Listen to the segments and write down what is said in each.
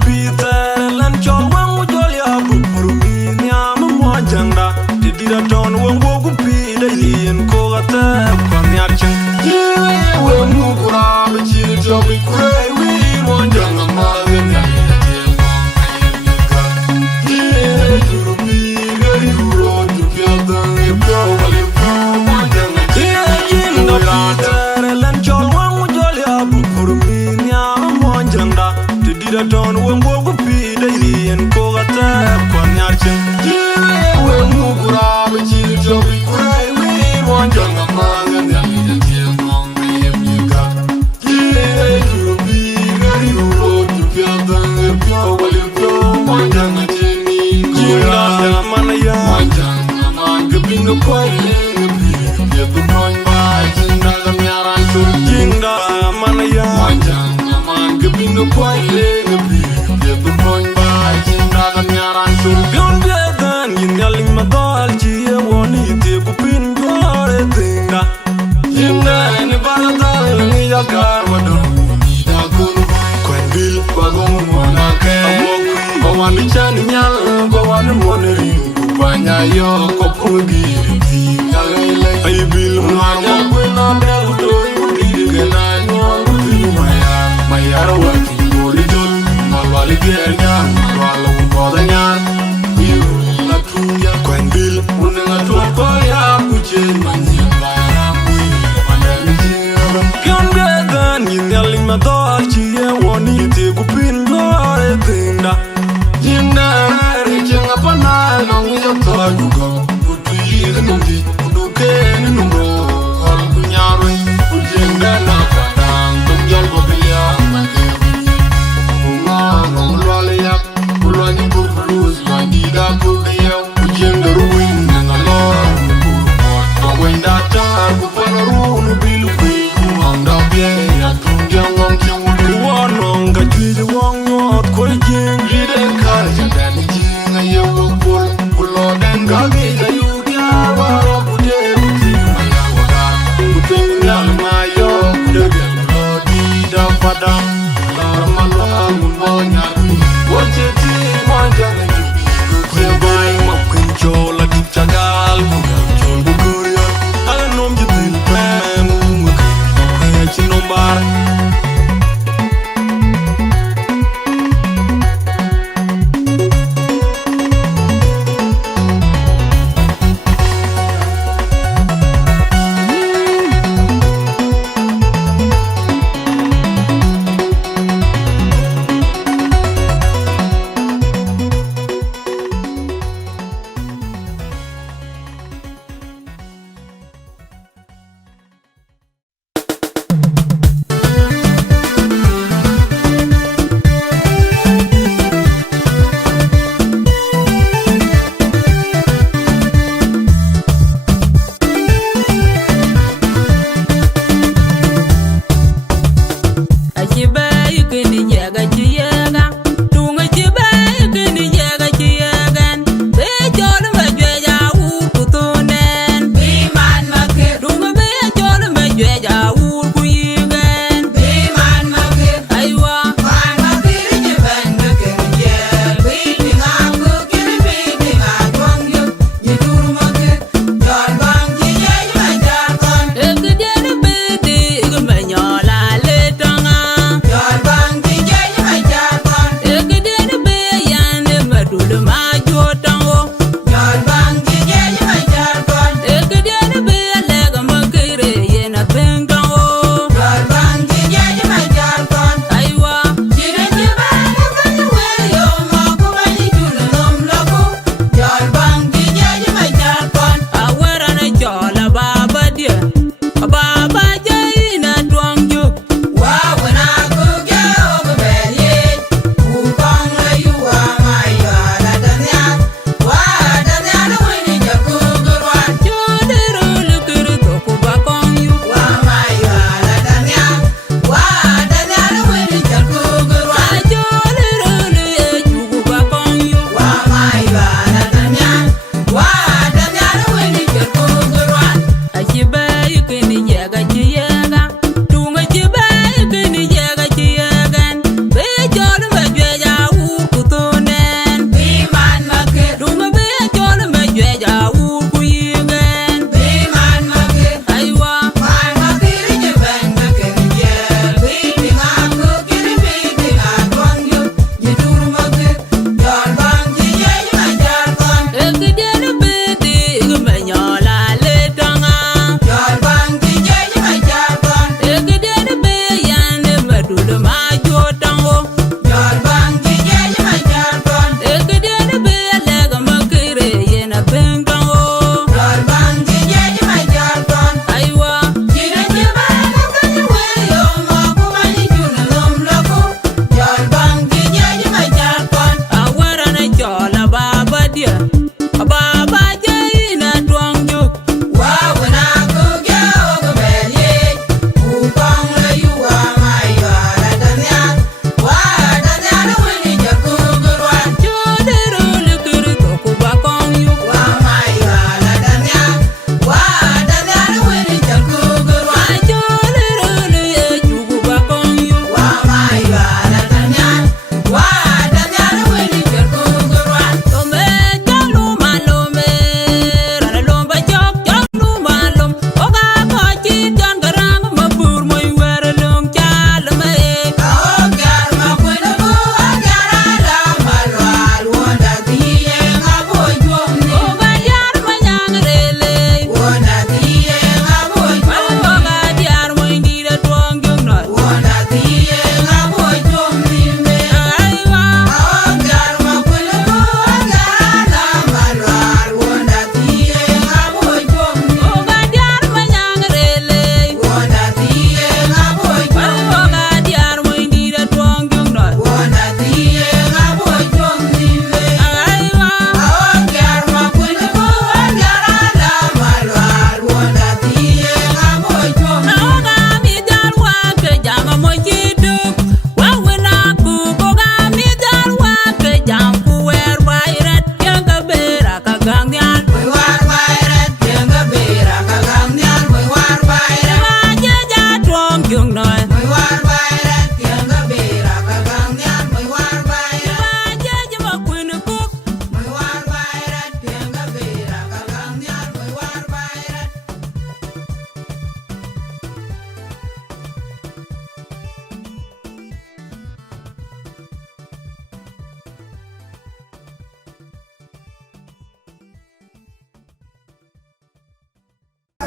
Peter lan chol wang ujol ya bukmurumi nyam mojangda didira ton wang wogu pida yin ko gata kwam yakchen yewe we mukura bichi jobi kure we mojanga magen ya Don when wogu pi da yin ko gata kon yarchen we mukura bichi jobi kurai we monjanga magan ya yin mong yem yika ye jubi gari ro tu pya dang pya wali pya monjanga chini jinga ya manaya monjanga man gabin ko ye ye tu noin ba jinga gam yaran chur jinga manaya monjanga man gabin ko ye Bion biadan yin yaling madal chiye woni te kupin gore tinga Yinga ni baladal ni yakar wadon ni da kun Kwen bil bagong mona ke Bawan chan nyal bawan moneri Kupanya yo kopugi tinga lele Ay bil mwanya kwena bel doi Udi kena nyong Uti mayar wati goli jol Malwali gernya Malwala ukodanya Kwen bil unenga tuwa koya kuche manyamba Pion bedan yin yaling madal chiye woni te kupin gore tinda Yinda rechenga panal nong yoto yuga Kutu yiri nungi kuduke ninumro Kol kunyarwe kujenga na padang Tungjol gobilya magirunyi Bunga nongulwale yak Kulwani kukuluz Mandida kudiyaw Kujeng ruin Nanga lor Kurupot Kawenda tar Kupanaruu Nubilu kwe Kumanda bie Yatungyang wang kyang Kuwanong Kajwiji wang nyot Koi jing Jide kar Jadani jing Ayaw kul Kuloden Gagi Ayudyar Waro kude Kuti Maya wagar Kuting nyal mayo Kudegel Lodi da padang Lar malwa Mbonyar Wajeti Manjang Chol a deep chagal, chol buguria. I know you feel bad, I see no bar.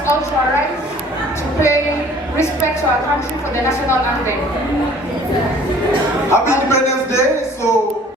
also rise to pay respect to our country for the national anthem. Happy Independence Day. So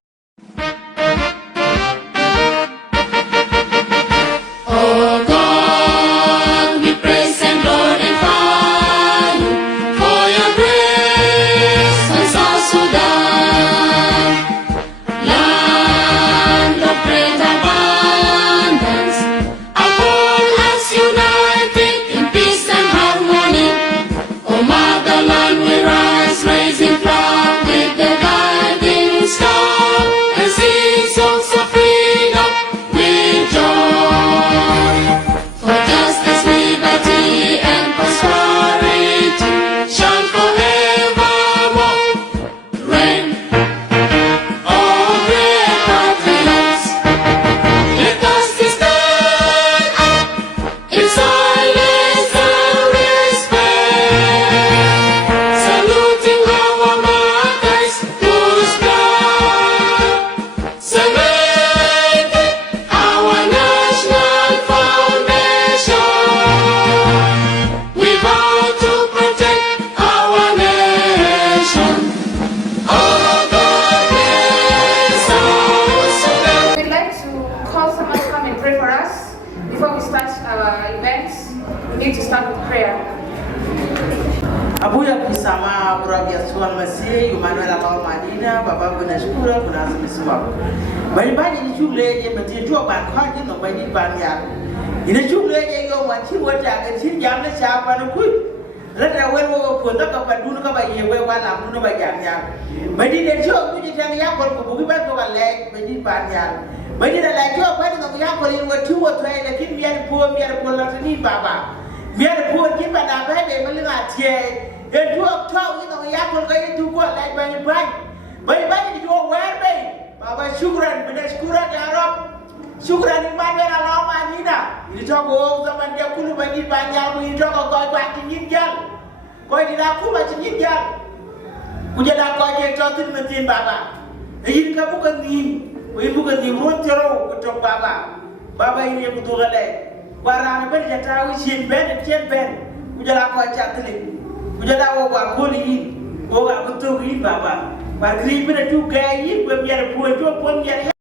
Oga Gumtoong yi baba. Ba kri bina tu gay yi ko mi yar po to po mi yar.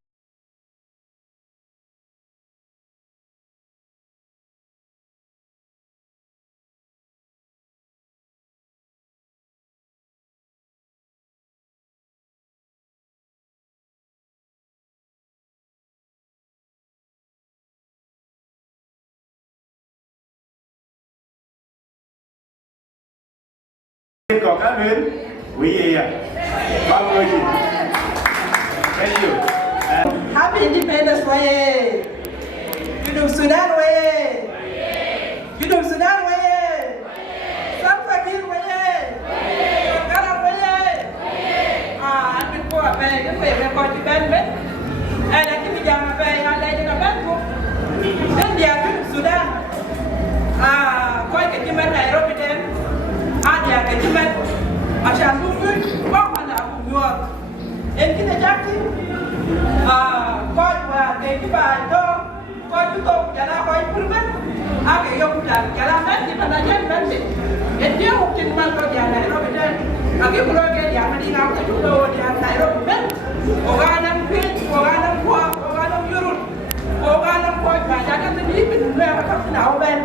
Còn cá huyến, quý vị ạ, bao người chị. Thank you. Happy Independence Day! Yirol Sudan way! Yirol Sudan way! South Sudanese way! Ghana way! Anh biết qua về cái việc là coi chị bên bên. Anh đã chỉ bây giờ mà về anh đây cho bên cũng. Đến giờ Yirol Sudan. Coi cái chị bên này rồi bên em. Ada cái chị bên. Asyik tunggu, bawa nak buat. Yang kita jadi, kau buat dari baju, kau tutup jalan kau permen, agak yang jalan nanti mana jalan nanti. Dia mungkin malu dia Nairobi dan, agak pulau dia mana di Angau juga dia Nairobi dan, orang yang pin, orang yang kuat, orang yang Yirol, orang yang kuat macam tu ni pun mereka tak tahu ben,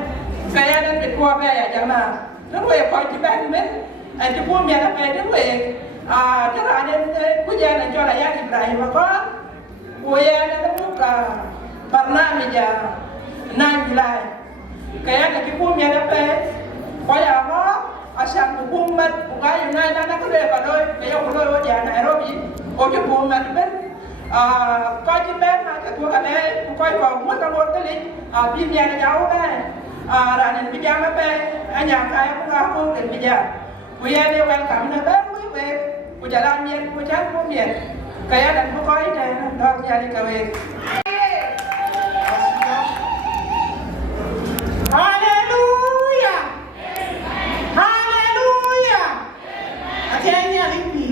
kaya dan berkuat kaya jamaah. Lalu kau tiba ni ben. Anh chú buông nhà về đến về cái là anh quốc gia này cho là gia đình đại mà có quốc gia nó lúc là Panaruu bây giờ nay lại cái anh chú buông nhà về có nhà nó ở sang chú buông mất một cái như này nó có thể vào đôi cái ông đôi quốc gia này rồi gì ông chú buông mất bên coi chú bé mà cái thua cái này coi còn mất cái luôn cái gì phim nhà này cháu đây là nên bây giờ nó về anh nhà cái cũng không đến bây giờ Wieu dia welcome na baru we ku jalan mian ku chan ku mian kaya dan ku koi na dor jadi kawe Hallelujah Hallelujah Akhirnya limpi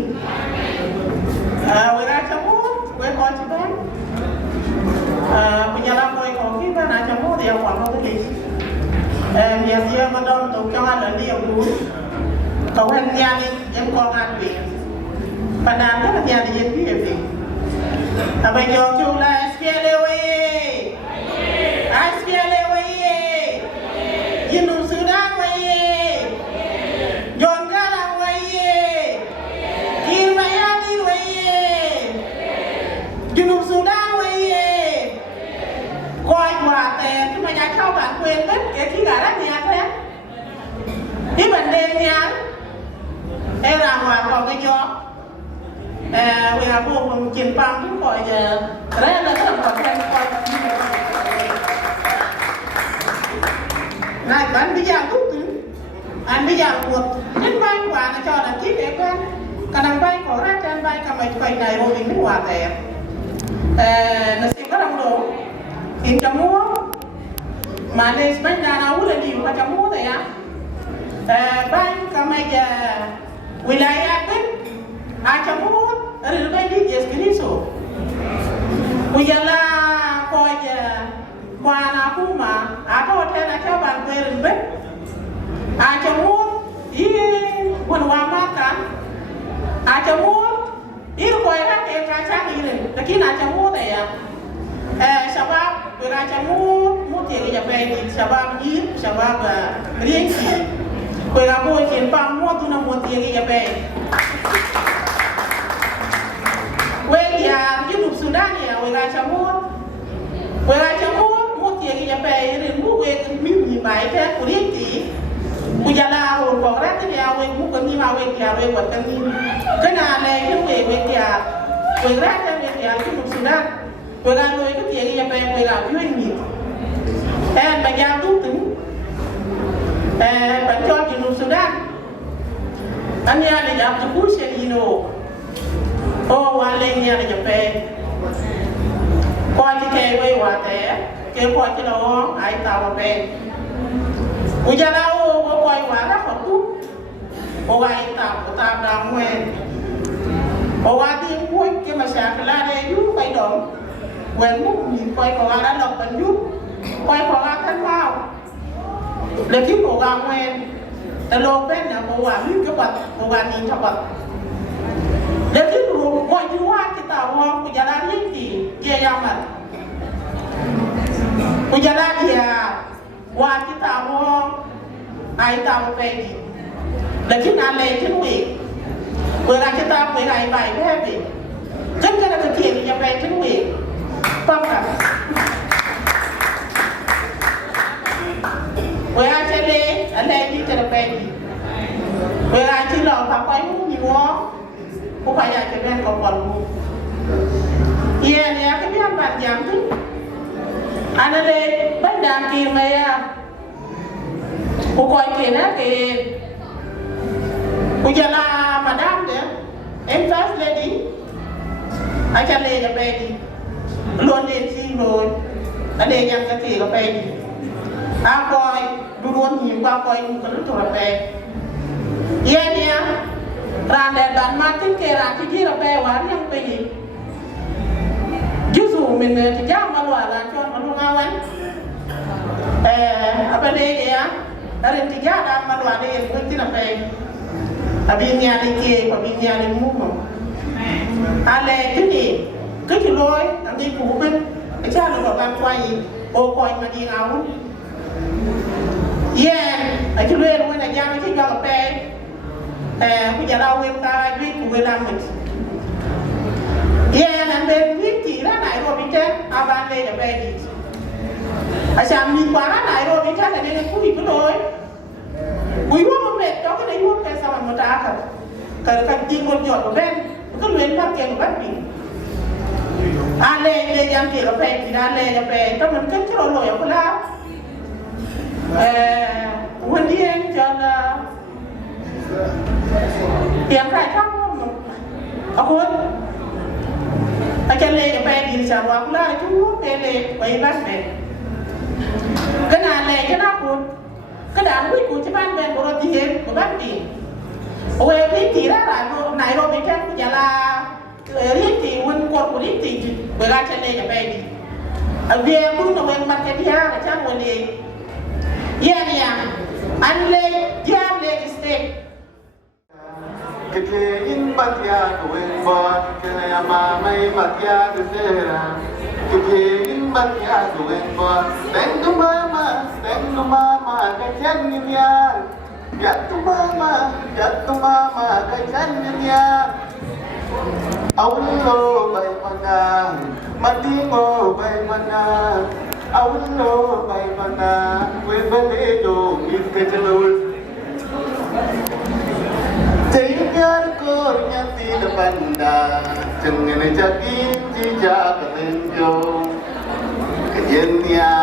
we racha mu we ko chiban penyalam koi ko kita na chamu dia ko no ke dia madon tu jangan dia dulu Cậu anh nhà đi, em con ăn việc Bạn làm rất là nhà đi em biết việc bây giờ chú là SPLA Yirol Sudan way John Gala way Kirmayani way Yirol Sudan way Coi quả tè, nhưng mà nhà sau bạn quên hết cái khi cả đất nhà thế Cái vấn đề nhà em làm hoàn còn cái gió vì là vô cùng chìm băng cũng gọi là rất là còn thêm coi này bạn bây giờ tốt chứ anh bây giờ một đến bay quả là cho là chiếc đẹp hơn cả đằng bay có ra trên bay cả mấy quầy này rồi mình mới hòa tệ nó sẽ có đồng đồ thì cho mua mà nên bánh ra nào là điều mà cho mua thì á bay cả mấy wilayah kan acamut ada lebih di Eskiliso Uyala koja wana kuma apa hotel aja bangkuin bet acamut ini pun wamakan acamut ini koi kan kayak kacang ini tapi acamut ya sabab beracamut muti yang jadi sabab ini sabab ringki Koi rabu ikan pang mua tu nak muat yang ia bay. Koi dia Yirol Sudan ya, koi racamut muat yang ia bay. Rindu koi mimpi baik kan, kuriti. Ujala orang korat dia, koi bukan ni mawe dia, koi buat ni. Kena leh koi dia, koi racam dia Yirol Sudan. Koi rabu ikan yang ia bay, koi rabu ini. Bagian tu tu. Bạn cho Yirol Sudan anh nhà này gặp cho cú xe đi nô ô qua lên nhà này chụp về coi cái kê quay quả té kêu coi cái đó ai tao về bây giờ đâu có coi quả rất là tốt ô ai tao đang quen ô qua tiếng cuối cái mà sạc la đây giúp quay động quen múc nhìn coi có ai đã lọc bẩn giúp coi có ai thân vào để kiếm cổ gà quen แต่โลเป็นเนี่ยบัวมีก็บัดบัวนี้ทับบัดเดี๋ยวที่รู้ว่าที่ว่าที่ตาวองกุยาลาลิ้นตีเยี่ยมมันกุยาลาเดียว่าที่ตาวองไอตาวเป็นเดี๋ยวที่นั่นเลยที่วิ่งเวลาที่ตาไปไหนไปแค่วิ่งจนกระทั่งเทียนจะไปที่วิ่งต้องแบบเวลาเชลล์อะไรที่จะเป็นเวลาที่เราทำไปมุ้งหัวผู้พยายามจะเล่นกับคนมุ้งเยี่ยเนี่ยก็ไม่ทำแบบอย่างที่อันนั้นเลยบ้านดังกินเลยอ่ะผู้คอยกินนะกินผู้จะลามาดามเด้อเอ็มฟัสเลดี้อาจารย์เลยจะเป็นล้วนเรียนซีโรยอันนี้ยังจะขี่ก็เป็นAkoiดูรวมหิวAkoiดูกันรู้ตัวไปเยี่ยเนี่ยร้านเดินบ้านมาถึงเกร้านที่เราไปวันยังไปอีกยูสูมินเนี่ยที่ย่างมาลวร้านชวนมาลุงเอาไว้apa dia dari tiga dan malu ada yang berarti nak pay abinya lagi abinya lagi mumu ale kini keloi nanti kuben aja lu bapak kuai Akoi ma di ngau aja lu yang mana jangan kita jaga pay punya rawat tarai duit kuben amat nanti duit lah Nairobi kan abang le dah pay Asam ni kuara Nairobi kan ada yang kui beloi. Kui wong met kau kan iwong kan sama mata akal. Kalau kan tinggal jauh ben, kan luar pakai berarti. Ale le yang kira pay, tidak ale yang pay. Tapi mungkin kalau lo yang pula, wandian jangan yang kaya kamu, Akol. Akan le yang pay di sana, pula itu pele, bayi basme. Kena le kena pun kena duit ku cepat ben borot dihem berarti owe pinti lah Nairobi kan jala rinti wen kor rinti beraca le ya bayi abia pun owe market dia macam wali ya anle jam le stake Kekein batia kuen bot kene ama mai batia kesera Kekein batia kuen bot tentu mama kacan niya jatuh mama kacan niya Awlo bay mana mati mo bay mana Awlo bay mana we bale do ikkelul Jangan kau nyati depan dah, jangan jadi jejak kelenjo. Kejenia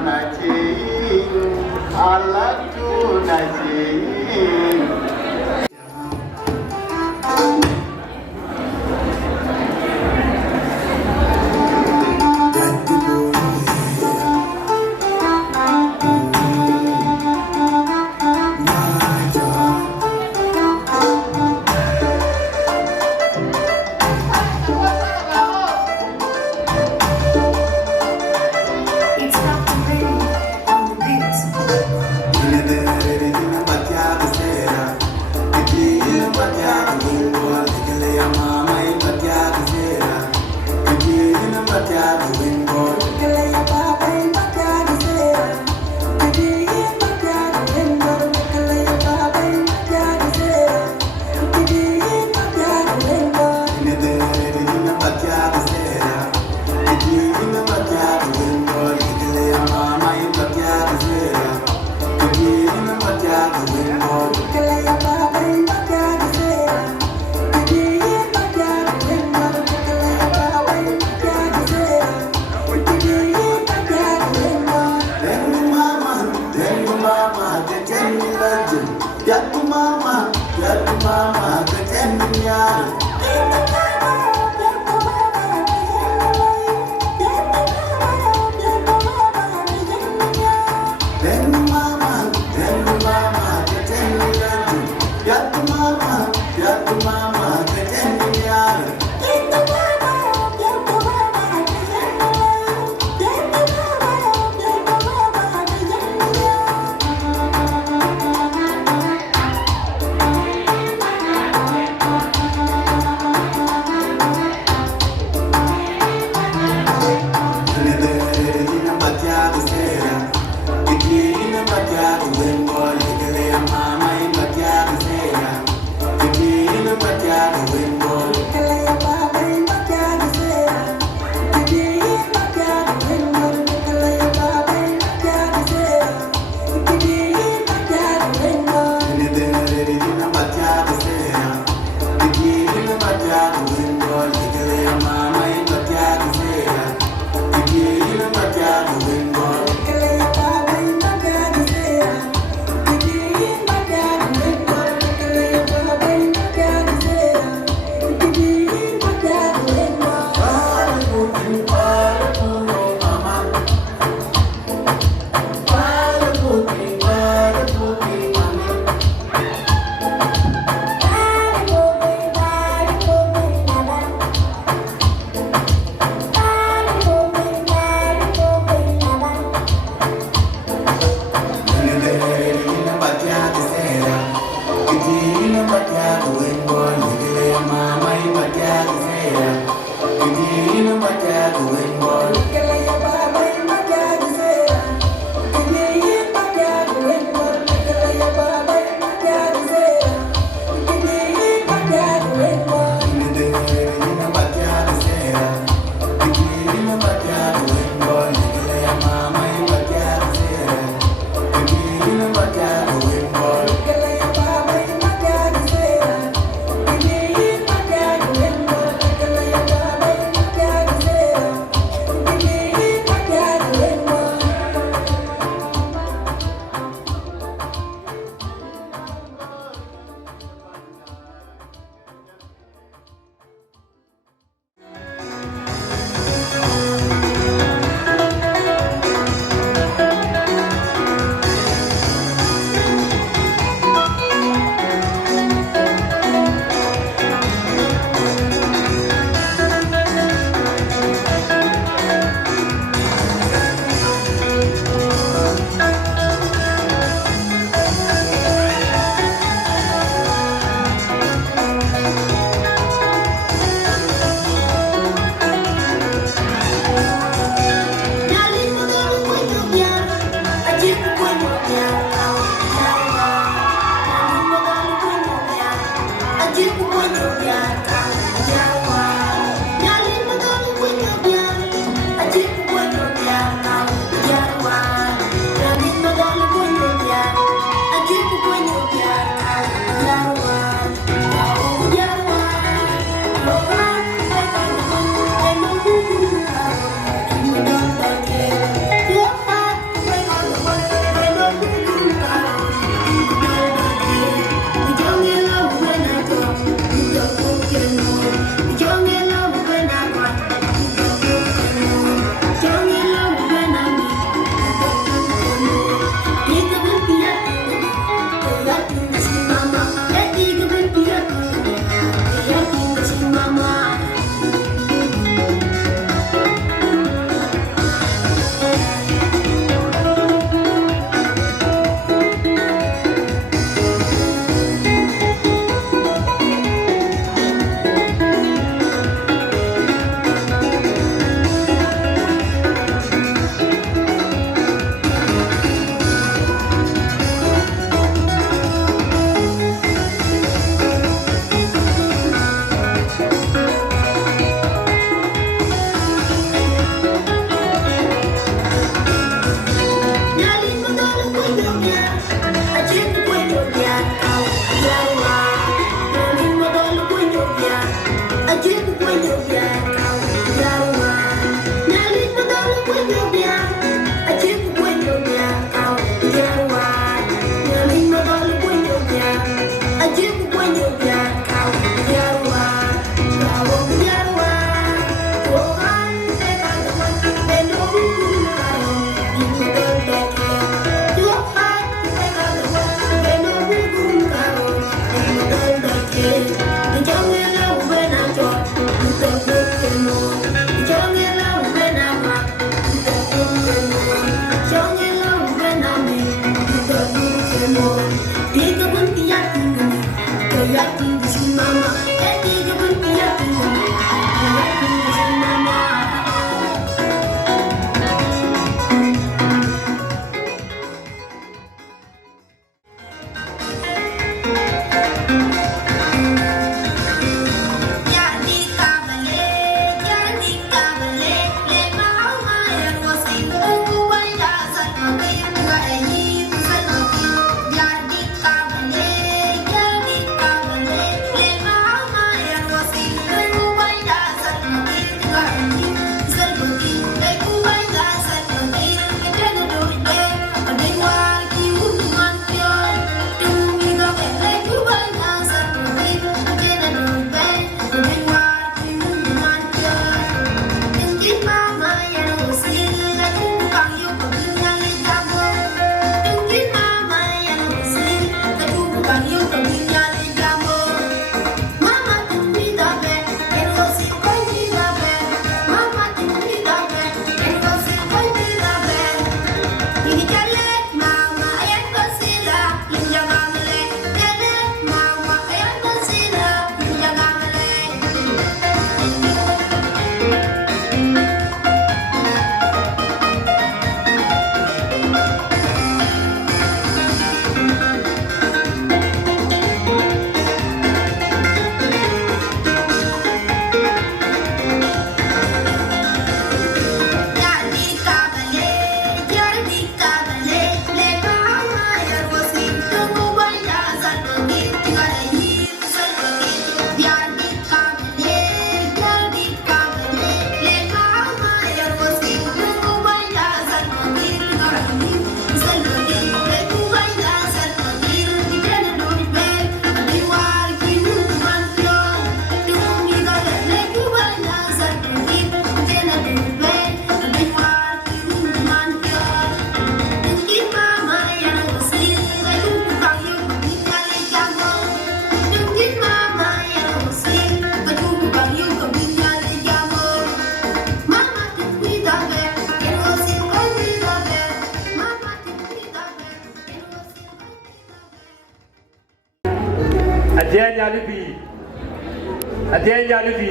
najin, alat tu najin. nyalibi ate nyalibi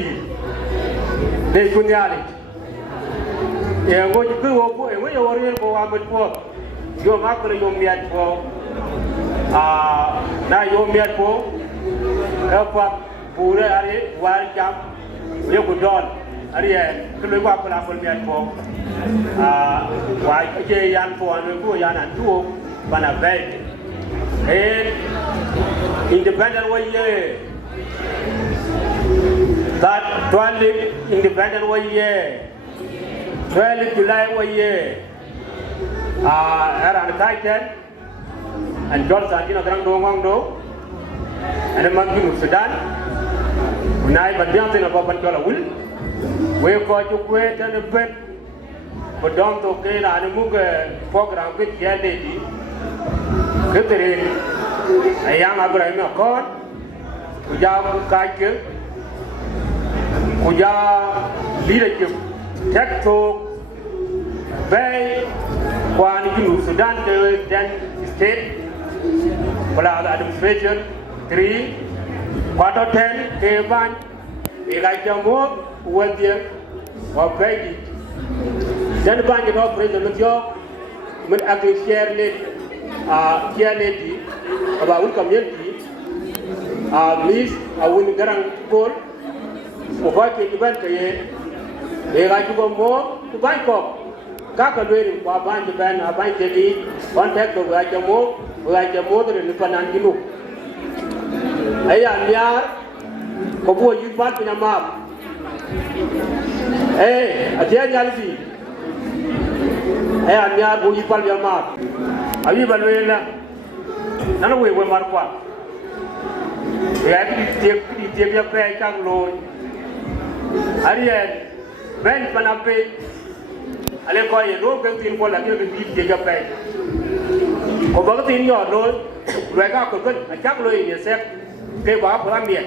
de kunyali ye ngo ku wo ko e wo wori ko wa mut ko yo ma ko yo miat ko na yo miat ko ka pa pure are war jam yo ko don are ko lo wa ko la ko miat ko wa ke yan ko an ko yan an tu bana bay independent way that 12 independent way 12 July way era Titan and Johnson you know Grand Dongong do and the Monkey Sudan unai badiang tena baban kala will we ko ju kwet and bet bodom to ke na ni mug program ke yale di ketere ayang Abraham Akol kuja kaike kuja leadership tekto bay kwani Junup Sudan the then state wala administration 3 quarter 10 ke ban ila jambo wadia wa bay dan ban no president yo men agri share lady share lady about community miss awun garang kol o ba ke ban ke ila jugo mo ku ban ko kaka lweri kwa banji bana banji di contact to gaja mo de panan gilu aya miar ko bo yi bat na map atia nyalbi aya miar bo yi pal ya map abi balwela nana we mar kwa ya di tie ya pe kang loy ariel ben panape ale ko ye ro ke tin ko la ke bi je ga pe ko ba tin yo lo we ga ko ko a chak lo ye se ke ba pra mien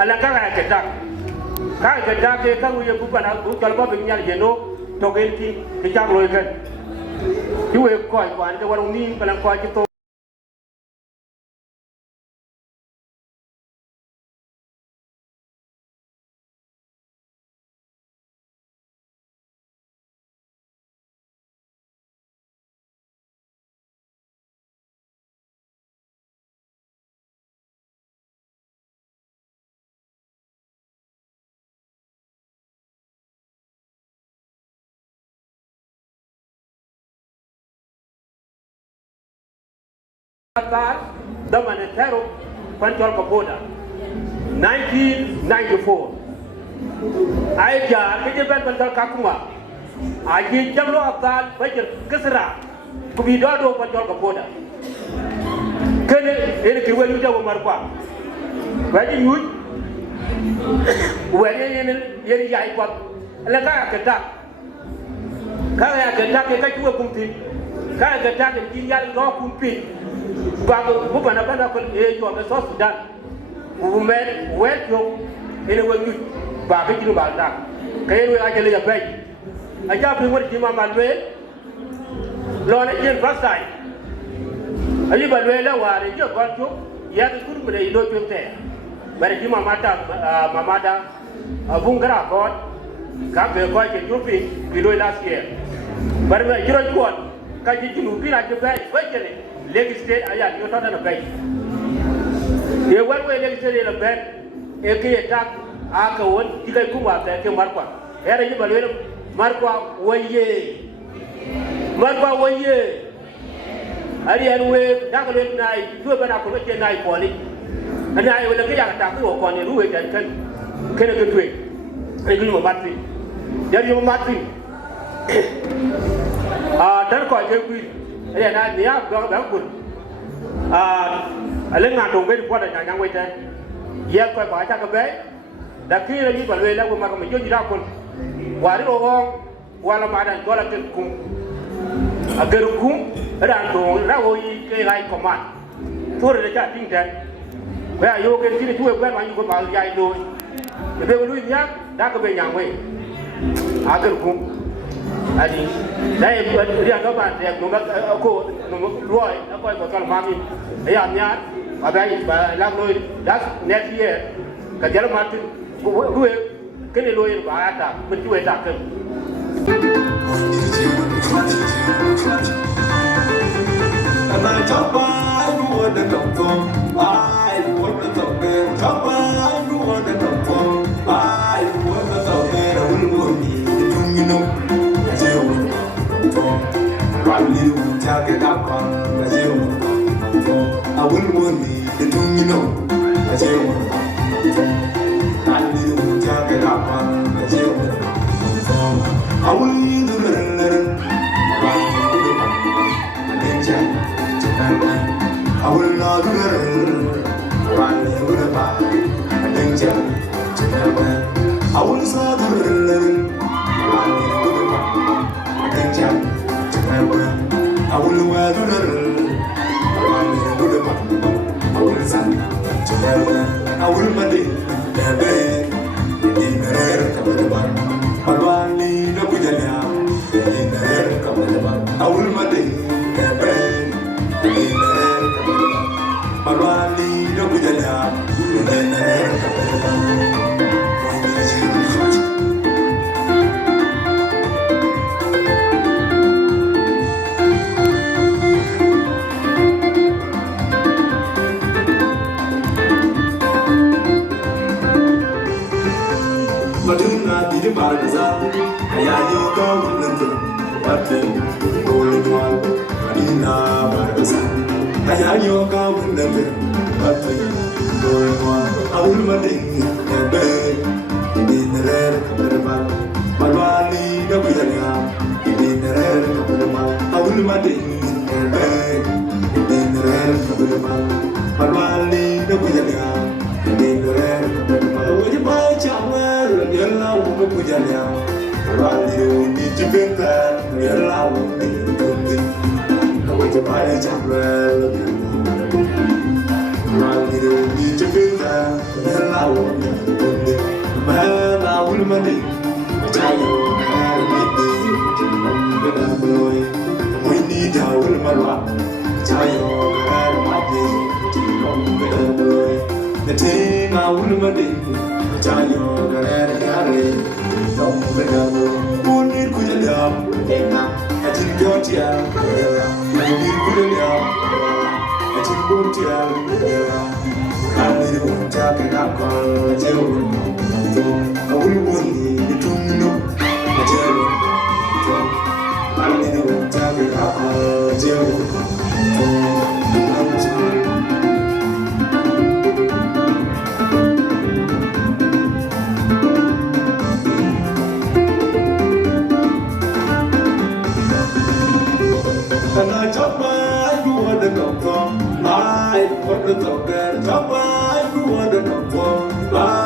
ala ka ga ke tak ke ka ye bu pa na bu kal ba bi nyal je no to ke tin ke chak lo ke ti we ko an ke wa ni pa na ko ji to the Manetero Control Kapoda 1994 Aja Kijiban Bantal Kakuma Aji Jamlo Abdal Bajer Kesera Kubidodo Control Kapoda Kene Ene Kiwe Yuja Marpa Baji Yuj Wene Yeni Yaipot Laka Ketak Kaya Ketak Kaya Kumti Kaya Ketak Kinyal Go Kumpi Bago bana ko e yo be South Sudan bu men wel yo ene wonu ba ke ci ba da kay ro ya jele ya bay a ja bi wori ci mama lwe lo ne yen fasay ayi ba lwe la ware je ko to ya ko tur mele do to te bare ci mama da bungara ko ka be ko ke jupi bi lo last year bare me jiro ko ka ji jinu bi na je bay ko jele Lagos State aya yo to na bay e warwe Lagos State na bay e ke tak aka won dikai kuma ta ke markwa ere yi balwe markwa waye ari anwe dakale nai do bana ko ke nai poli ana ai wala ke ya ta ko ko ne ruwe dan kan kene ke tuwe ai gulu matri yari yo matri dan ko ke ku ere na ni ya go ba ku ale nga to be ko da nyang we tan ye ko ba ta ka be da ki ni balwe la ko ma ko jo jira ko wari ro wala ma dan dola ke kum agar kum ran to rawo yi ke rai command tore da ja ting tan ba yo ke ti ni tuwe ba ma yu ko ba ya do e be lu nya da ko be nyang we agar kum ali dai ria do ba te ko ko roi na ko ko kal mami ya nya Mabai ba lang loy that's next year ka jara martin Wieu kene loy ba ata betuwe ta kan and I talk by you want to come from I want to talk there talk by you want to come from I want to talk there I will go you know as you from right little jacket up on as you I will go you know as you right little jacket up on as you I will do I will not do it. Running with a bar, a danger. I will not do it. Running with a bar, a danger. I will wear the running with a bar. I will send I will money, the bed, in the air, cover the bar. I want me to put it down, in the air, cover the bar. I will money, the bed, in the air. Malwali no kujala, nene kapela. Maduna di baraza, ayayo ka wunente, Atem, Olwan, Madina baraza. Ayayo ka wunente, Atem, Olwan, Awulmading, Ebe, Ibinere kapela. Malwali no kujala, Ibinere kapela. Awulmading, Ebe, Ibinere kapela. Malwali no kujala, Ibinere kapela. Would you buy Chawel? Yellow Pujalia, Rally, need to be that, yellow, I want to buy a chamber. Rally, need to be that, yellow, man, I will money. We need our will, my rock. The team I will money. Chayo galera gare, don't be double. Only could you I didn't go to you. I didn't go to you. I need one jacket up on the table. I will want you to know the table. I need one jacket up on the table. And I talk by you want to come from. I want to talk there. Talk by you want to come from.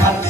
Hãy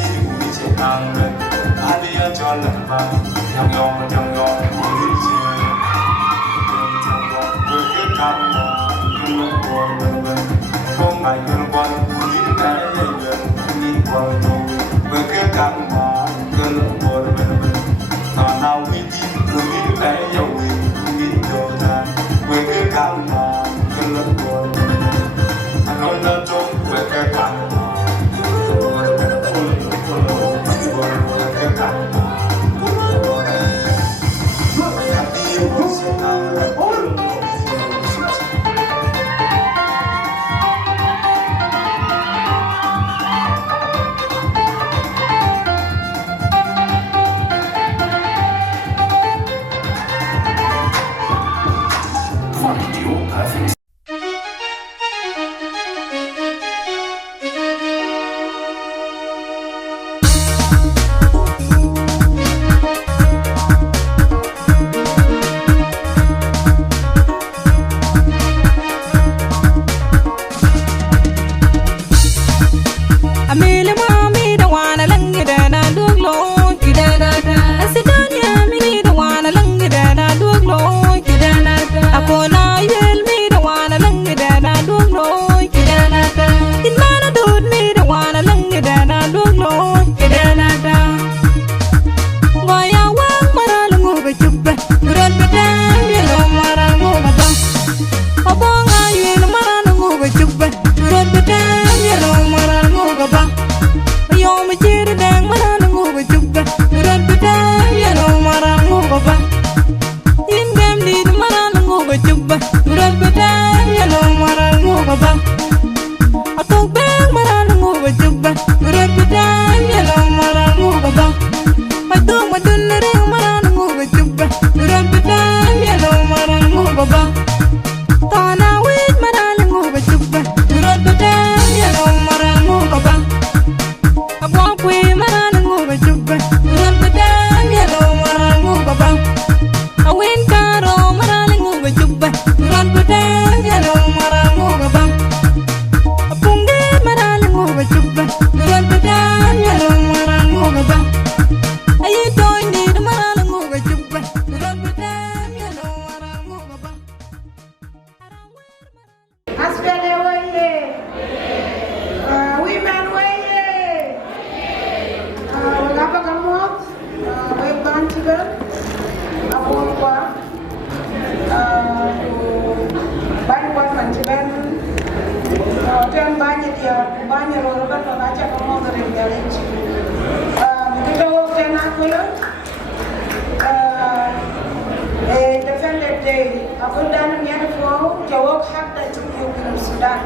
Sudan.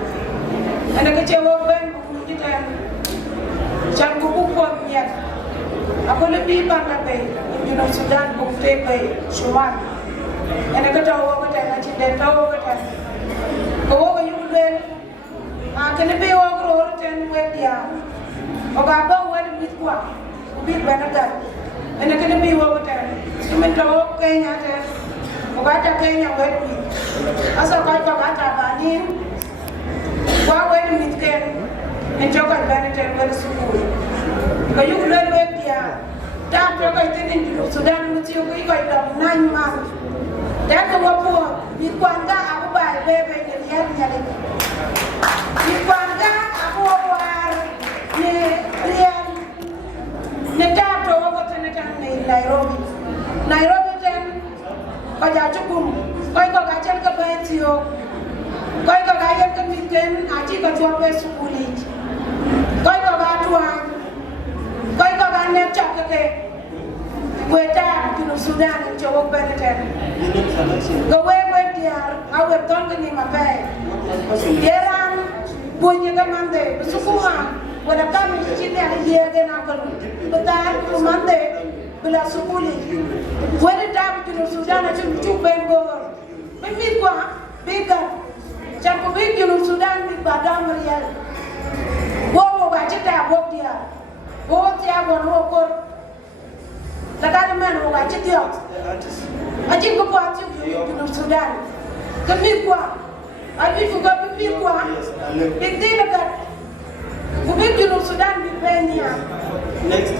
And I get your open, Ako lebih pandai, Sudan bukti bay, Shuman. And I got over the accident over the go over you will. I can be over and wet ya. Ogago went with what? Big Benagar. And I can be over there. You mean to walk Kenya, Ogata Kenya wet with. As a Ogata Banin, what went with Ken and Joker Valentine went to school. But you learn where they are. That I didn't do Sudan with you, we got 9 months. That's the war. We can't go by baby and the other. We can't go Nairobi. Nairobi then, Kajachukum, Koiko Gajan Kabetio, Koiko Gajan Kamikan, Achika Tuape Sukuli, Koiko Gatuan, Koiko Ganet Chakake, Weta to Sudan and Chowok Benetton. Go away where they are, I will talk to him a bag. Deram, Bunyagamande, Sukuma, when a family is in there, then I will, but that Monday. Bila sukuli, wale tabu kino Sudan achu chupengo. Mimi kwa bika, chapo biki kino Sudan bik badam real. Wo wachita bokia, wo tia gono kor. Lakini men wo wachitia. Achi ko kwa achu kino Sudan. Kami kwa, abi fuga bibi kwa. Bikti lakat. Kubik kino Sudan bipenia.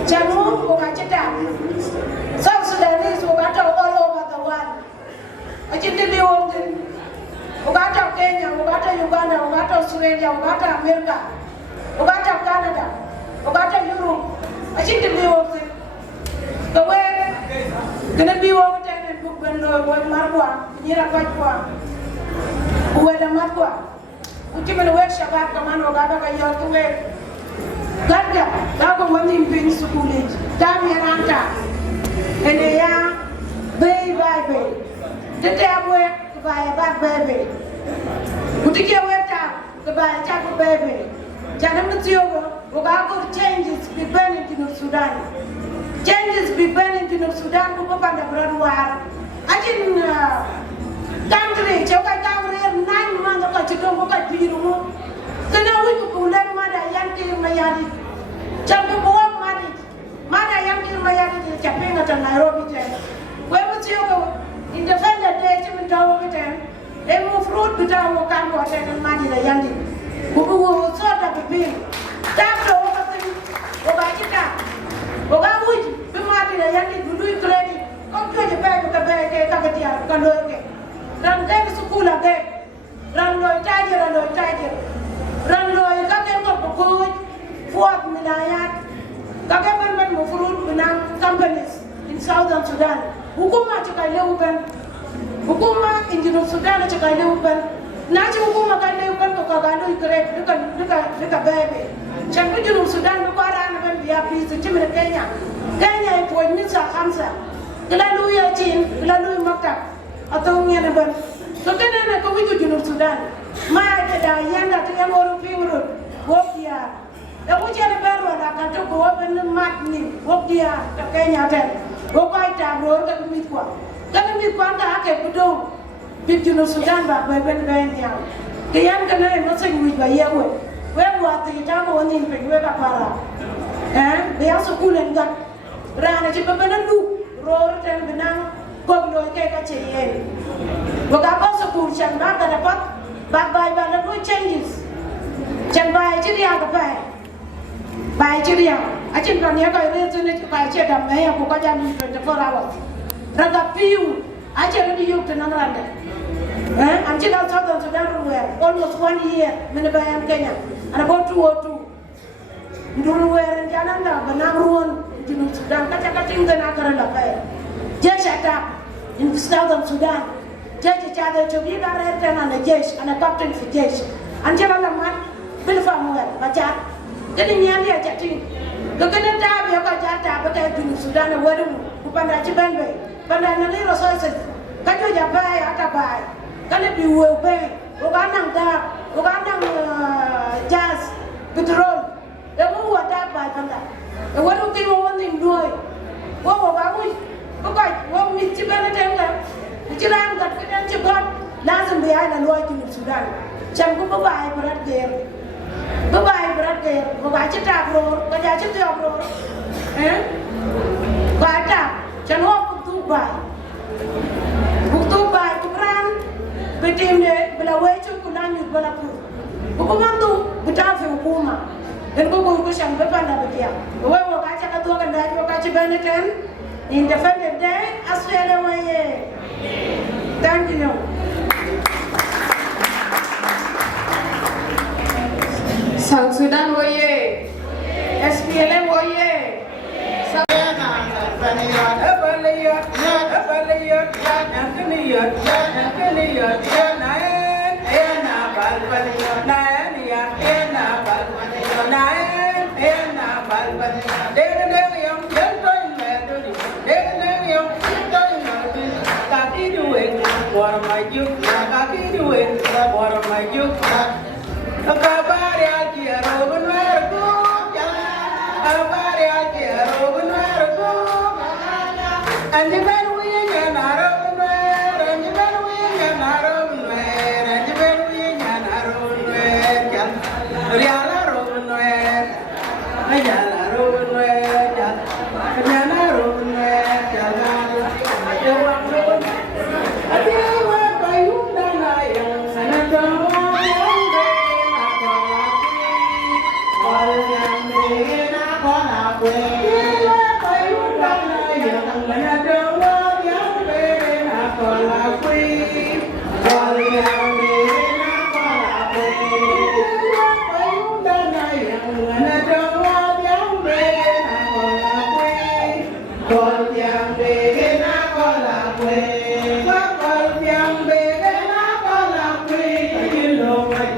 Jamu wachita. South Sudanese were all over the world. I did the Leon, Uganda, Kenya, Uganda, Australia, America, Canada, Europe. I did the Leon. The way gonna be over there and book when Marwa, Yira Pakwa, who had a Marwa. Ukimen wek shabab kaman ogaba ka yot wek. Gadga, dago wani mpin sukulit. Dami ranta. Ene ya bay bay. Tete abwe kubaya bak bebe. Utike weta kubaya chaku bebe. Janam ntiyogo ogago changes be burning in Sudan. Changes be burning in Sudan buko panda brandwar. Ajin country choka kamre 9 months ko chitom ko piru. Kana wi ko ulan mada yanti mayadi. Chambu bo madi. Mada yanti mayadi chapenga ta Nairobi ten. Wewe tiyogo independent day chimitawo ten. Emu fruit bitawo kan ko ten madi la yanti. Buku soda bibir. Taplo wakati wakajita. Wakamuji bimati la yanti dudui credit. Kokyo je pego kabeke Agutyar kandoke. Ran dek sukula dek. Ran loy tajer. Ran loy kake ngopokoj. Fuat minayat. Kake ben mufurut binang companies in Southern Sudan. Hukuma chakai leupen. Hukuma in Sudan chakai leupen. Naji hukuma kan leupen ko kagalo ikrek duka bebe. Changu Sudan ko arana ben biya peace chimene Kenya. Kenya ipo mitsa khamsa. Kelalu ya chin, kelalu maktab. Atau ngene ben. So kenene ko witu Sudan. Ma da yanda to yamoru pingurut. Wokia. Da wujere berwa da kan to ko ben matni. Wokia ta Kenya ten. Wokai ta ro ka mitwa. Kan mitwa ka ake budong. Big Sudan ba ben ya. Kiyan kana no sen wi ba yewe. We wa ti ta ko ni pe we ka para. Be aso kulen gat. Rana ci ba benandu ro ten benang goglo ke ka cheyen. Boga ba so kur chan ba da pat ba ba la no changes. Chan ba ci dia ka pa. Ba ci dia. A chin kan ya ka re ne ci ba ci da me ya ko ka jan 24 hours. Raga piu a ci re di yuk tan randa. Until I Southern Sudan almost 1 year, many by Kenya, and about 202. Ndurware and Jananda, Panaruu, Sudan, Kachakating the Nakaranda Pay. Jesh attack in Southern Sudan. Jesh Chada to be a red and a Jesh and a captain for Jesh. And Jalaman, Bilfamuel, Machat, getting Yandia chatting. The Canada, Yokajata, but I do Sudan, a wedding, Upanachi Benway, Pananero sources, Katuja Bay, Atabai. Can it be well paid? Uganang jazz, petrol. The one who attacked by Panda. And what do they want him doing? What about we? Okay, what we Tibetan, Tiran got credential God, Lazam behind a lawyer in Sudan. Chambu by Brad Gale. Bye, Brad Gale. Bogachita road, Bogachita road. Bata, Chanwalk to buy. Buktu by Kubran. Betim de bela wechu kulanyu bela pu. Hukuma tu butafi hukuma. Dan buku kushan bepanda betia. Wewe kacha katuaga ndani wakachi Valentine. Independent Day Australia waye. Thank you. South Sudan waye. SPLM waye. What am I doing? What am I doing? Akabari Algier, open where go. Akabari Algier, open where go. And the men wing and are open where, and the men wing and are open where, and the men wing and are open where. Riala open where, Ayala open where, Ayala open where,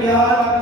Yeah.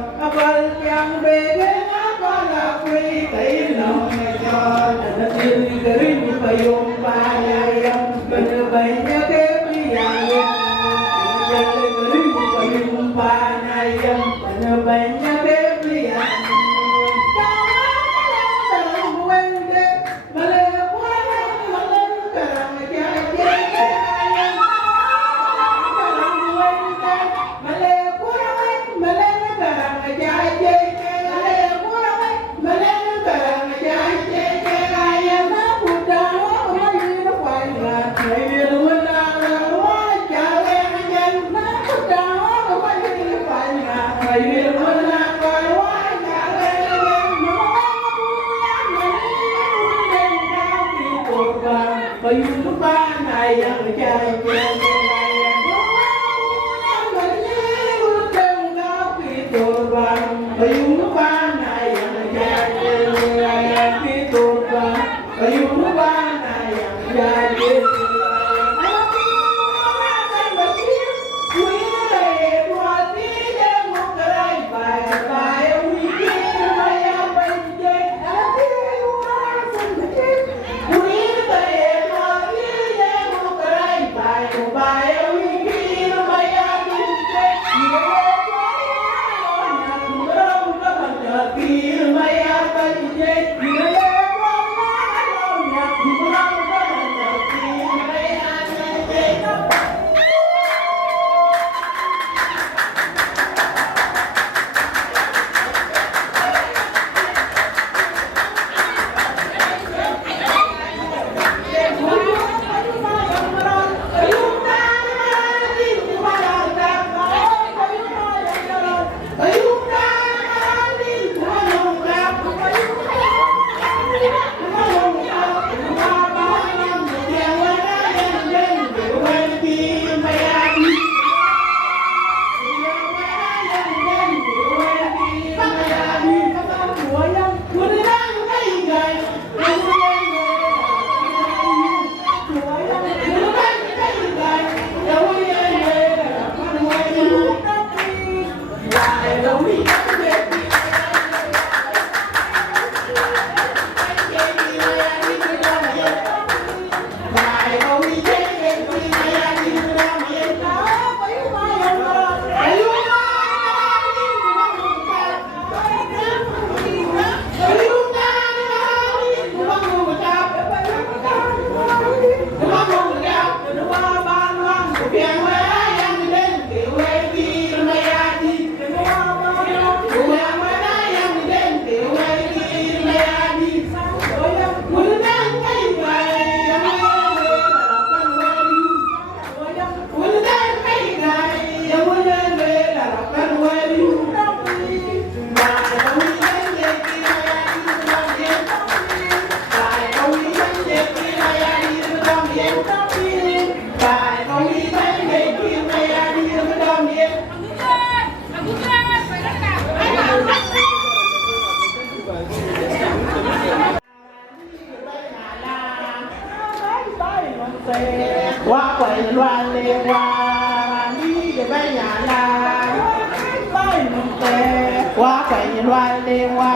dewa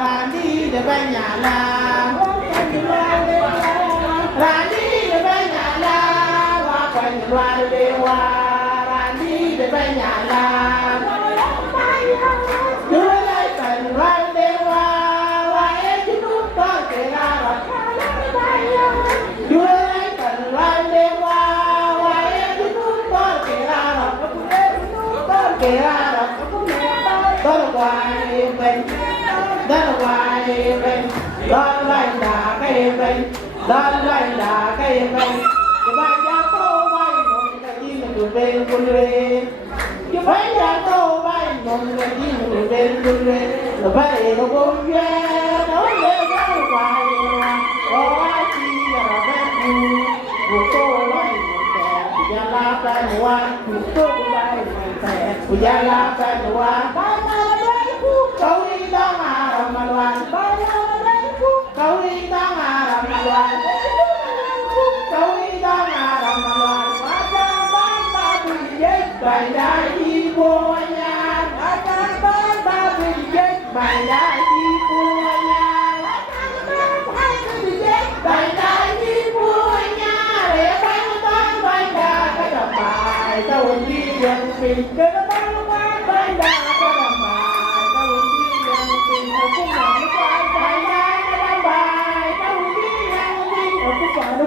randi de banyala randi de banyala wa kwanwa dewa randi de banyala dulai kwanwa dewa wa ejunu to kerara dulai kwanwa dewa wa ejunu to kerara kerara Don't lie, Ben. Don't lie, Ben. Don't lie, Ben. Don't lie, Ben. You might just go by the king to Ben Gully. You might just go by the king to Ben Gully. The body of Buga, don't let go by oh, I see a man who go like Yala and one who go like Yala and one. Kawi dong aram malwan, kawi dong aram malwan, kawi dong aram malwan. Macam bapa bijak bandar ibunya, macam bapa bijak bandar ibunya, macam bapa bijak bandar ibunya. Lepas nonton bandar kedamai, tahun yang pintar bandar kedamai.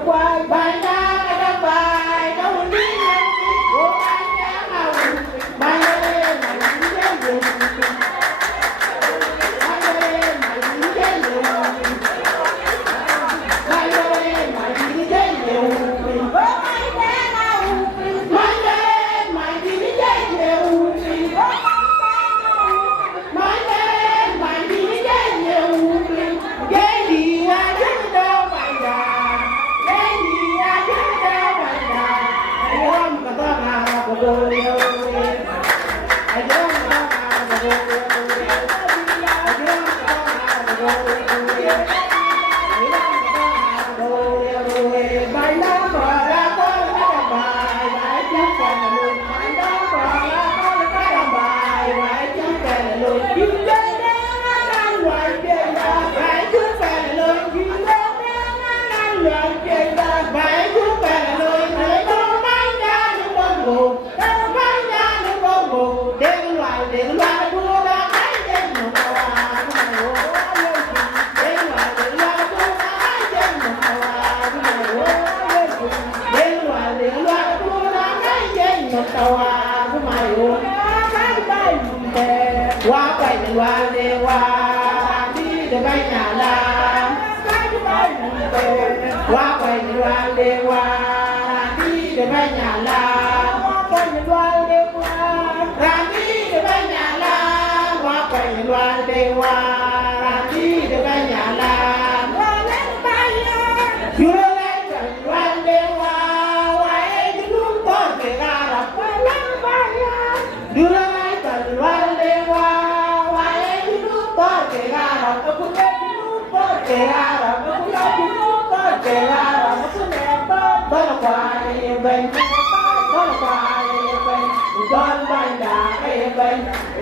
Quay bài ra cái bài đâu đi làm gì của bài ra nào bài lên mà đi chơi nhiều bài lên mà đi chơi nhiều bài lên mà đi chơi nhiều bài ra nào bài lên mà đi chơi nhiều bài lên mà đi chơi nhiều cái gì mà chứ đâu bài ra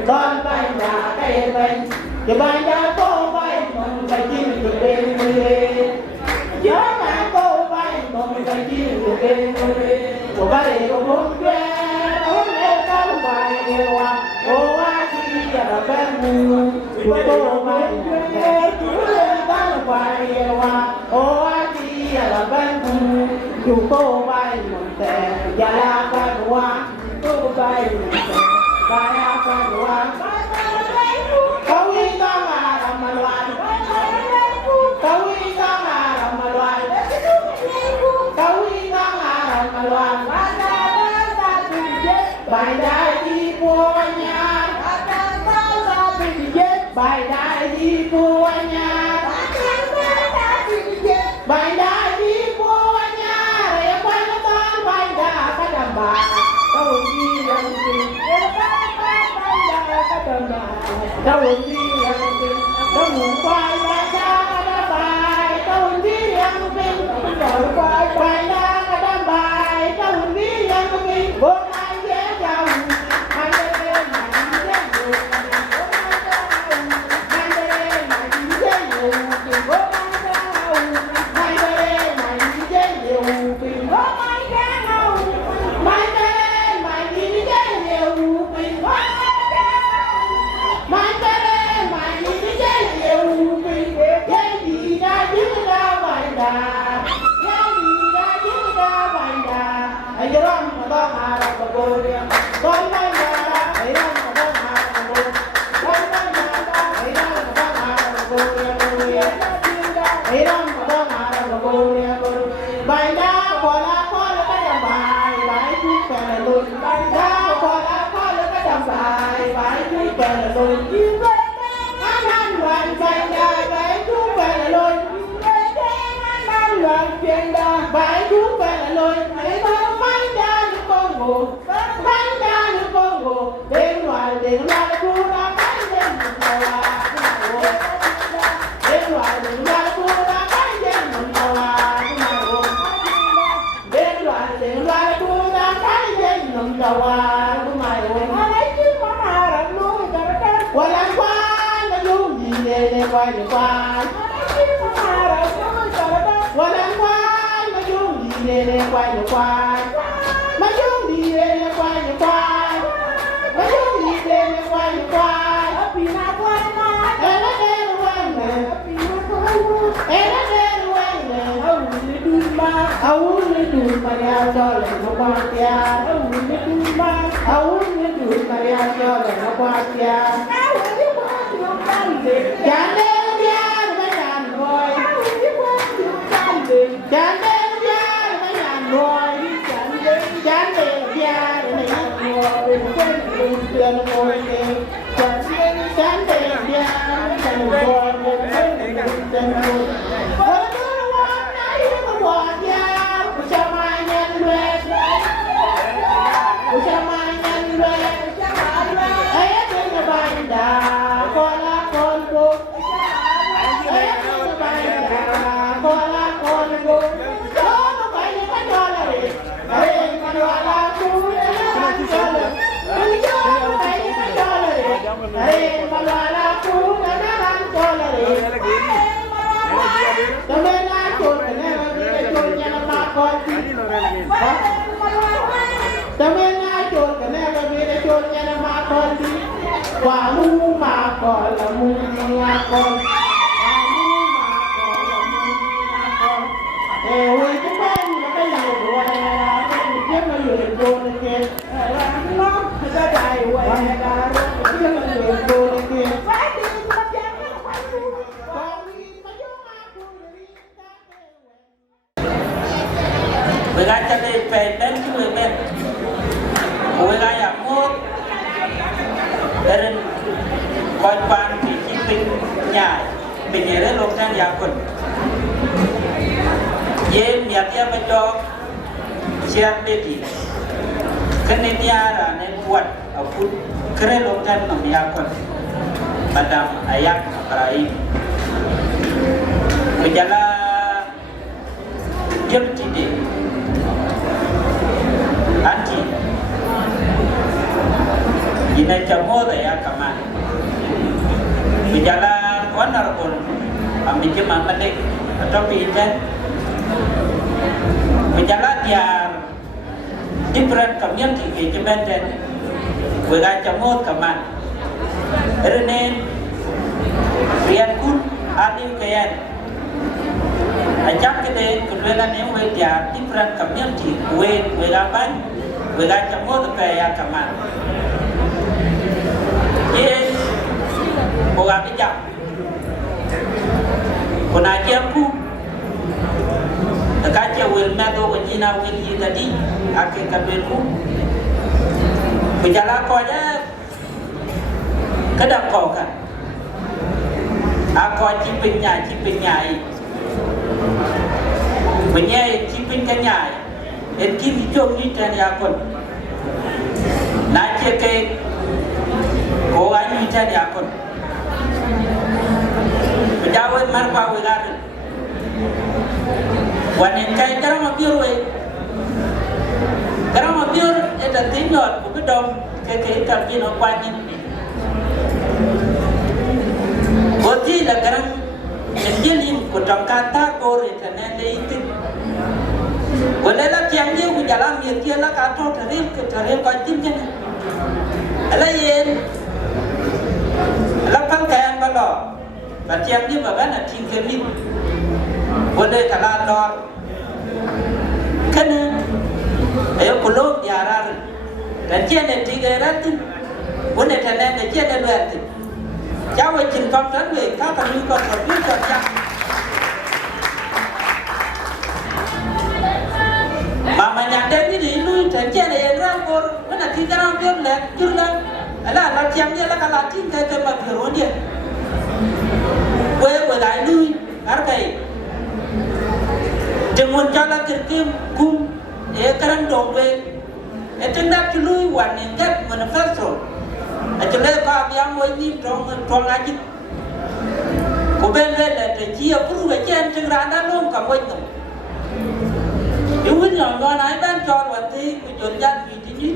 Don bay đã cây bên, chỉ bay đã cô bay mong bay chim được bên mưa, nhớ mà cô bay mong bay chim được bên mưa, cô bay cô muốn về, muốn về con bay yêu à, cô ai chỉ là bên mưa, cô bay về, cứ lên con bay yêu à, cô ai chỉ là bên mưa, cô bay mong về, giờ là con hoa, cô bay mong về. Kaya kaluan, kawi tanga ramaluan, kawi tanga ramaluan, kawi tanga ramaluan. Bài đại đi của nhà, bài đại đi của nhà, bài đại đi của nhà. Để quay nó tan bài đã cái đầm bà, câu gì làm gì? Đâu đi làm gì? Đâu ngủ quay bài ra cái bài, đâu đi làm gì? Rồi quay ra cái bài, đâu đi làm gì? Bố ai dễ chồng, ai dễ mà đi dễ được, bố ai dễ different community engagement we got jamot kaman renen rian kun adim kayan ajak kede kulwela ne we dia different community we got ban we got jamot kaya kaman yes boga bijak kuna kiamku Akech will medo wajina will yi tadi ake kabelu bijala ko ja kada ko ka ako chipin nyai benyai chipin kanyai en kimi jom ni tan ya kon na cheke ko ani tan ya kon bijawe mar pa we garu Wanin kai Agaar Mapior Agaar Mapior eta tinyot ku bedom ke ka pino kwanin Boti la garang enjelin ku tongkata kore tanende itik Walela tiang dia ku jalan ye kia la ka to tarif ke tarif ka tinjen Ala yen Ala pal kayan balo Ba tiang dia ba bana ting ke mit Wale kala lor Kana Ayo kulog yarar Dan tiyan e tigay ratin Wale tanan e tiyan e luatin cháu ấy trình con đến về các con như con rồi biết con chắc mà nhạc đến cái gì lui trên trên này ra cô nó là khi cái biết lẹ chưa lên là nó chém như là cái lá chín cái mà kiểu gì quay lại lui ở đây chừng muốn cho là cái kim cung để cái răng đổ về để trên đất cái lui hoàn nên cái mình phát rồi cho nên có bây giờ mới đi trong ai chứ của bên đây là để chia phụ cái trên chừng ra đã luôn cả mình rồi những cái nhỏ này bên cho và thì cái chuyện dân vì thì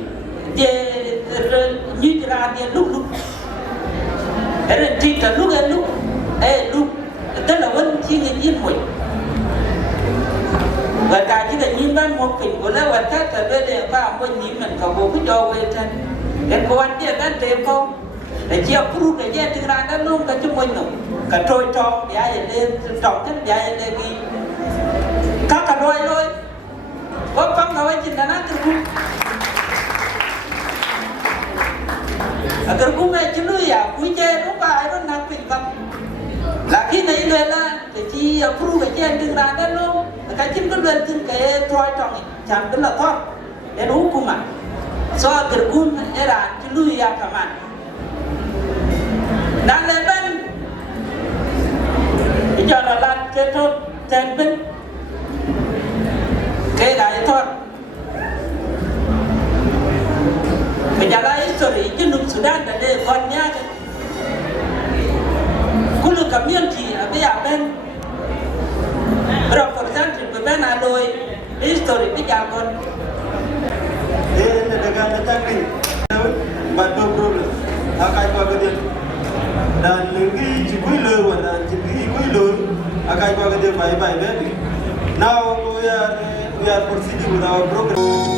như ra thì lúc thế là chỉ là lúc tức là vẫn chỉ nhìn nhìn thôi và cả chỉ là nhìn bên một phình của nó và khác là đây để vào bên nhìn mình có bộ cái cho về trên đến cô anh kia bên tiền không để chia phụ để chia chừng ra đã luôn cả chúng mình rồi cả trôi tròn để ai lên tròn hết để ai lên đi các cả đôi thôi có con ngồi trên đàn ăn cũng agar cũng nghe chứ nuôi à quý chơi lúc bài nó nặng bình tâm là khi thấy lên là để chi pru cái chơi từng đàn đó luôn cái chính có lên từng cái trôi trong chẳng cứ là thôi để đủ cũng mà so agar cũng era chứ nuôi à cả mà đang lên bên bây giờ là cái thôi trên bên cái đại thôi bây giờ là history chứ nước Sudan đã để con nhá chứ cũng được cảm nhận gì ở bây giờ bên rồi for example bên Hà Nội history bây giờ con thế là dagang natangin but no problem Akoi Gieu dan lagi cikui lu dan cikui lu Akoi Gieu bye bye baby. Now we are proceeding with our program.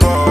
Go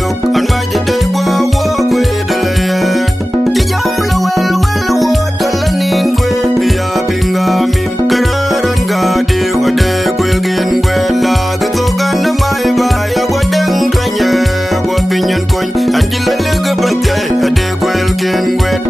yok an ma je de gwa wo kwe de le ti jam la wel wo de la nin kwe ya pinga mim kararan ga de wa de kwel gen gwela de to gan mai ba ya gwa den kanye gwa pinyan kon an ji le le ga ba de kwel gen gwet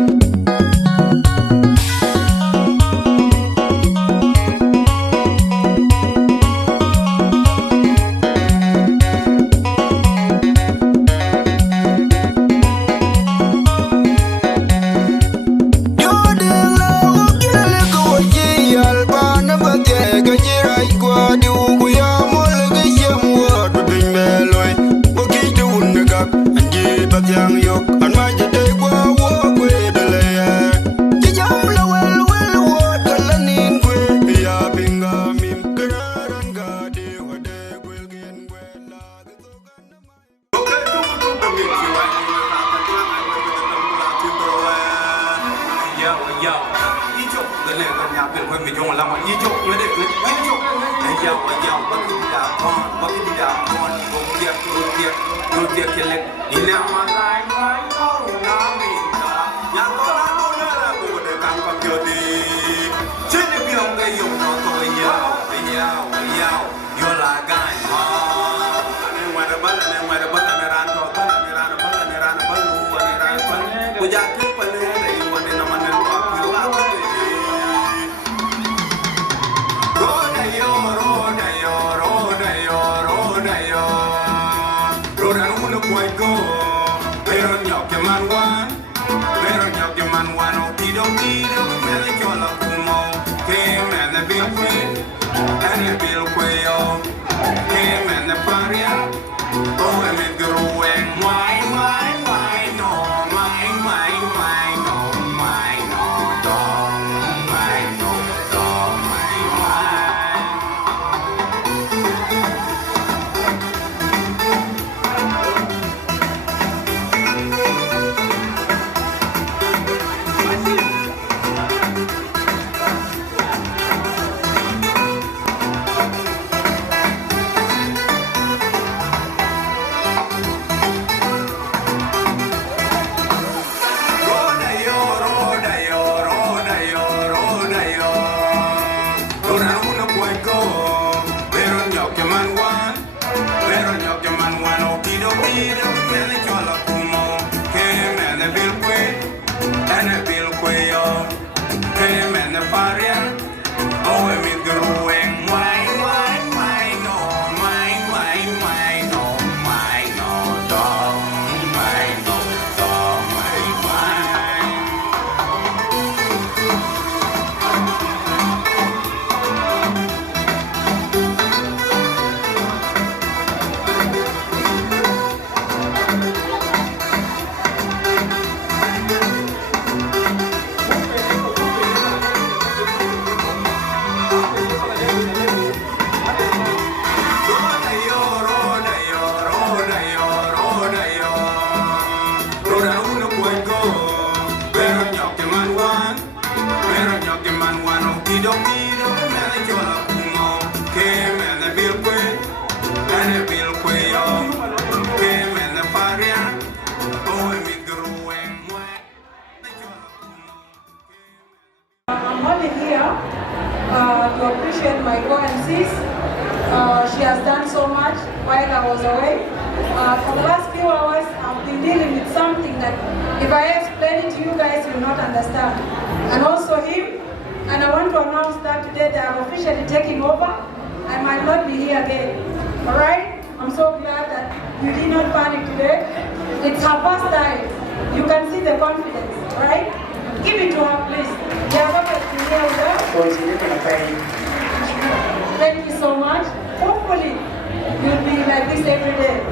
She has done so much while I was away. For the last few hours, I've been dealing with something that if I explain it to you guys, you will not understand. And also him, and I want to announce that today they are officially taking over. I might not be here again. All right? I'm so glad that you did not panic today. It's her first time. You can see the confidence, right? Give it to her, please. Thank you so much. Hopefully, you'll be like this every day.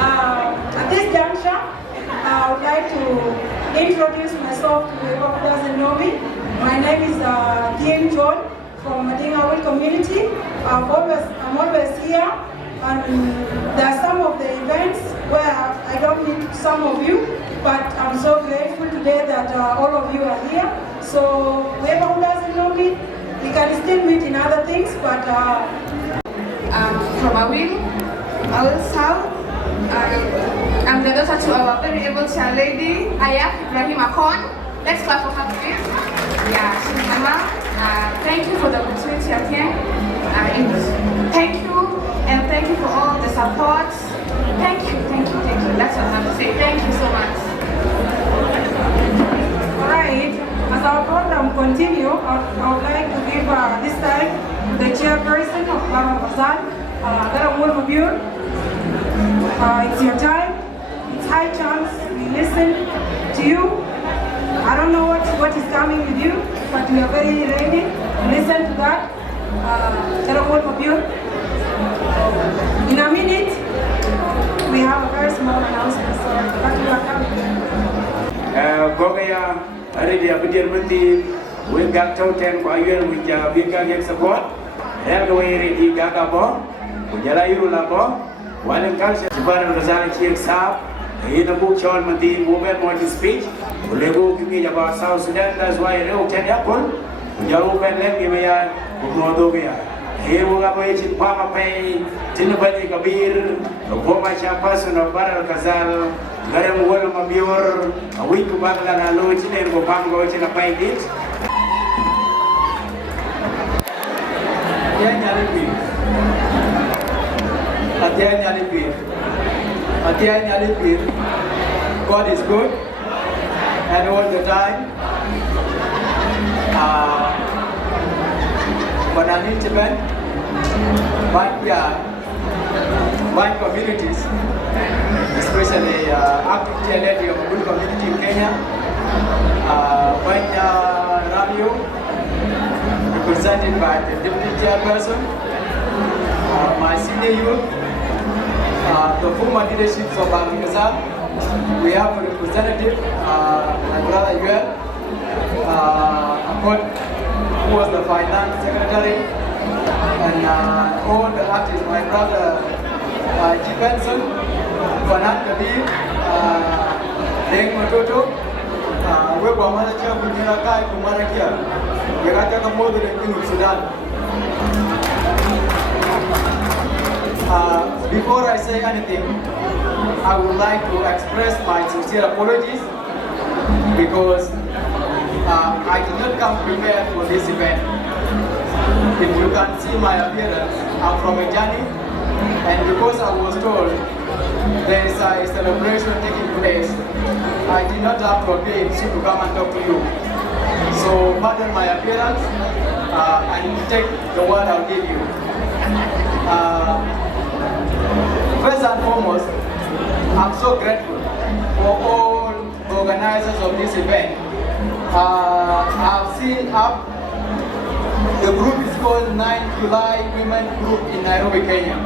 At this juncture, I would like to introduce myself to whoever doesn't know me. My name is Chol from Agaar Community. I'm always here, and there are some of the events where I don't meet some of you, but I'm so grateful today that all of you are here. So whoever doesn't know me, we can still meet in other things, but I'm from Wieu, South. to our very able chair lady, Akol. Let's clap for her, please. Yeah, she's my mom. Thank you for the opportunity again. Thank you, and thank you for all the support. Thank you. That's what I have to say. Thank you so much. All right. As our program continues, I would like to give this time to the chairperson of Agaar Mapior. It's your time. It's high chance we listen to you. I don't know what is coming with you, but we are very ready to listen to that. Agaar Mapior. In a minute, we have a very small announcement, so that we are coming. Gogaya, already a bit of we got totem for you with Dinka support. Have the way ready Gagabo, Ujala Yirulabo, one in culture, Jiban Razan Sap. In the book, Chol Mati, woman want to speak. Ulego give me about South Sudan, that's why I know Apple. Yaru Ben Lemia, Mordovia. Here we are going to Pama Pay, Tinabati Kabir, Pomacha person of Baral Kazal, Garam Wall Mapior, a week to Baglan and Lochin and Gopango in a pay it. God is good, and all the time. But I'm intimate, my communities, especially active TLD of Kuocgoor Community in Kenya, Ramio, represented by the deputy chairperson, my senior youth, the former leadership of Akol. We have a representative, my brother Wieu, Akol, who was the finance secretary, and all the artists, my brother Benson, Fanat Kabir, Deng Matoto, Webamana Chia Kumira Kai Kumarakia, Yagata Modu in Sudan. Before I say anything, I would like to express my sincere apologies because I did not come prepared for this event. If you can see my appearance, I'm from a journey, and because I was told there is a celebration taking place, I did not have to appear to come and talk to you. So pardon my appearance and take the word I'll give you. First and foremost, I'm so grateful for all the organizers of this event. I've seen up, the group is called 9 July Women Group in Nairobi, Kenya.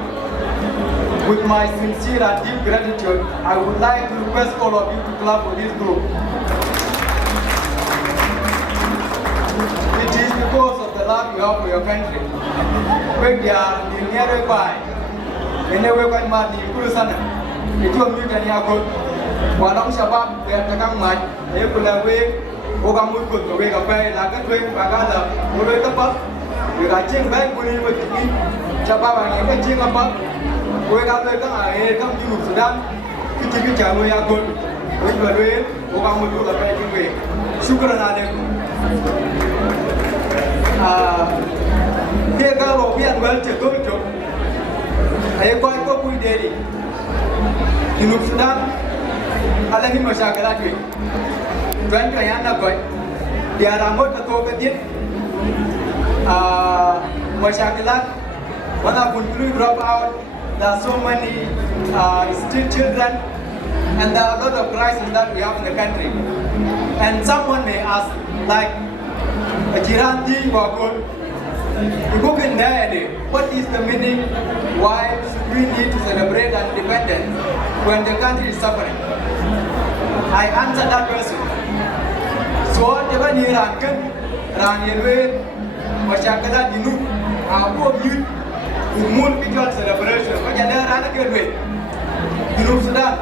With my sincere and deep gratitude, I would like to request all of you to clap for this group. It is because of the love you have for your country. When they are nearby, when they work on Martin, it will meet any Akol. Walang Shabab, they are taking my way. Ogamut put the way of pay, Lagatway, Bagala, Urekapa, you got Jim back when you were to me, Shabab and I Jim about, wake up like I come to Sudan, Kitty, we are good. When you are doing, Ogamut put the pay way. Sugar and Take out of here and well to go to. I quite go with Daddy. In Sudan, I let him a shakalatway. When I am not going, there are more to talk about it. Mashakalat, when I could drop out, there are so many still children, and there are a lot of crises that we have in the country. And someone may ask, like, a Jiranti or you go in there, what is the meaning? Why should we need to celebrate independence when the country is suffering? I answer that question. So, the one here, Ranilwe, Mashakala, Dinu, our youth, with moon picture celebration, but there are another way. Dinu Sudan,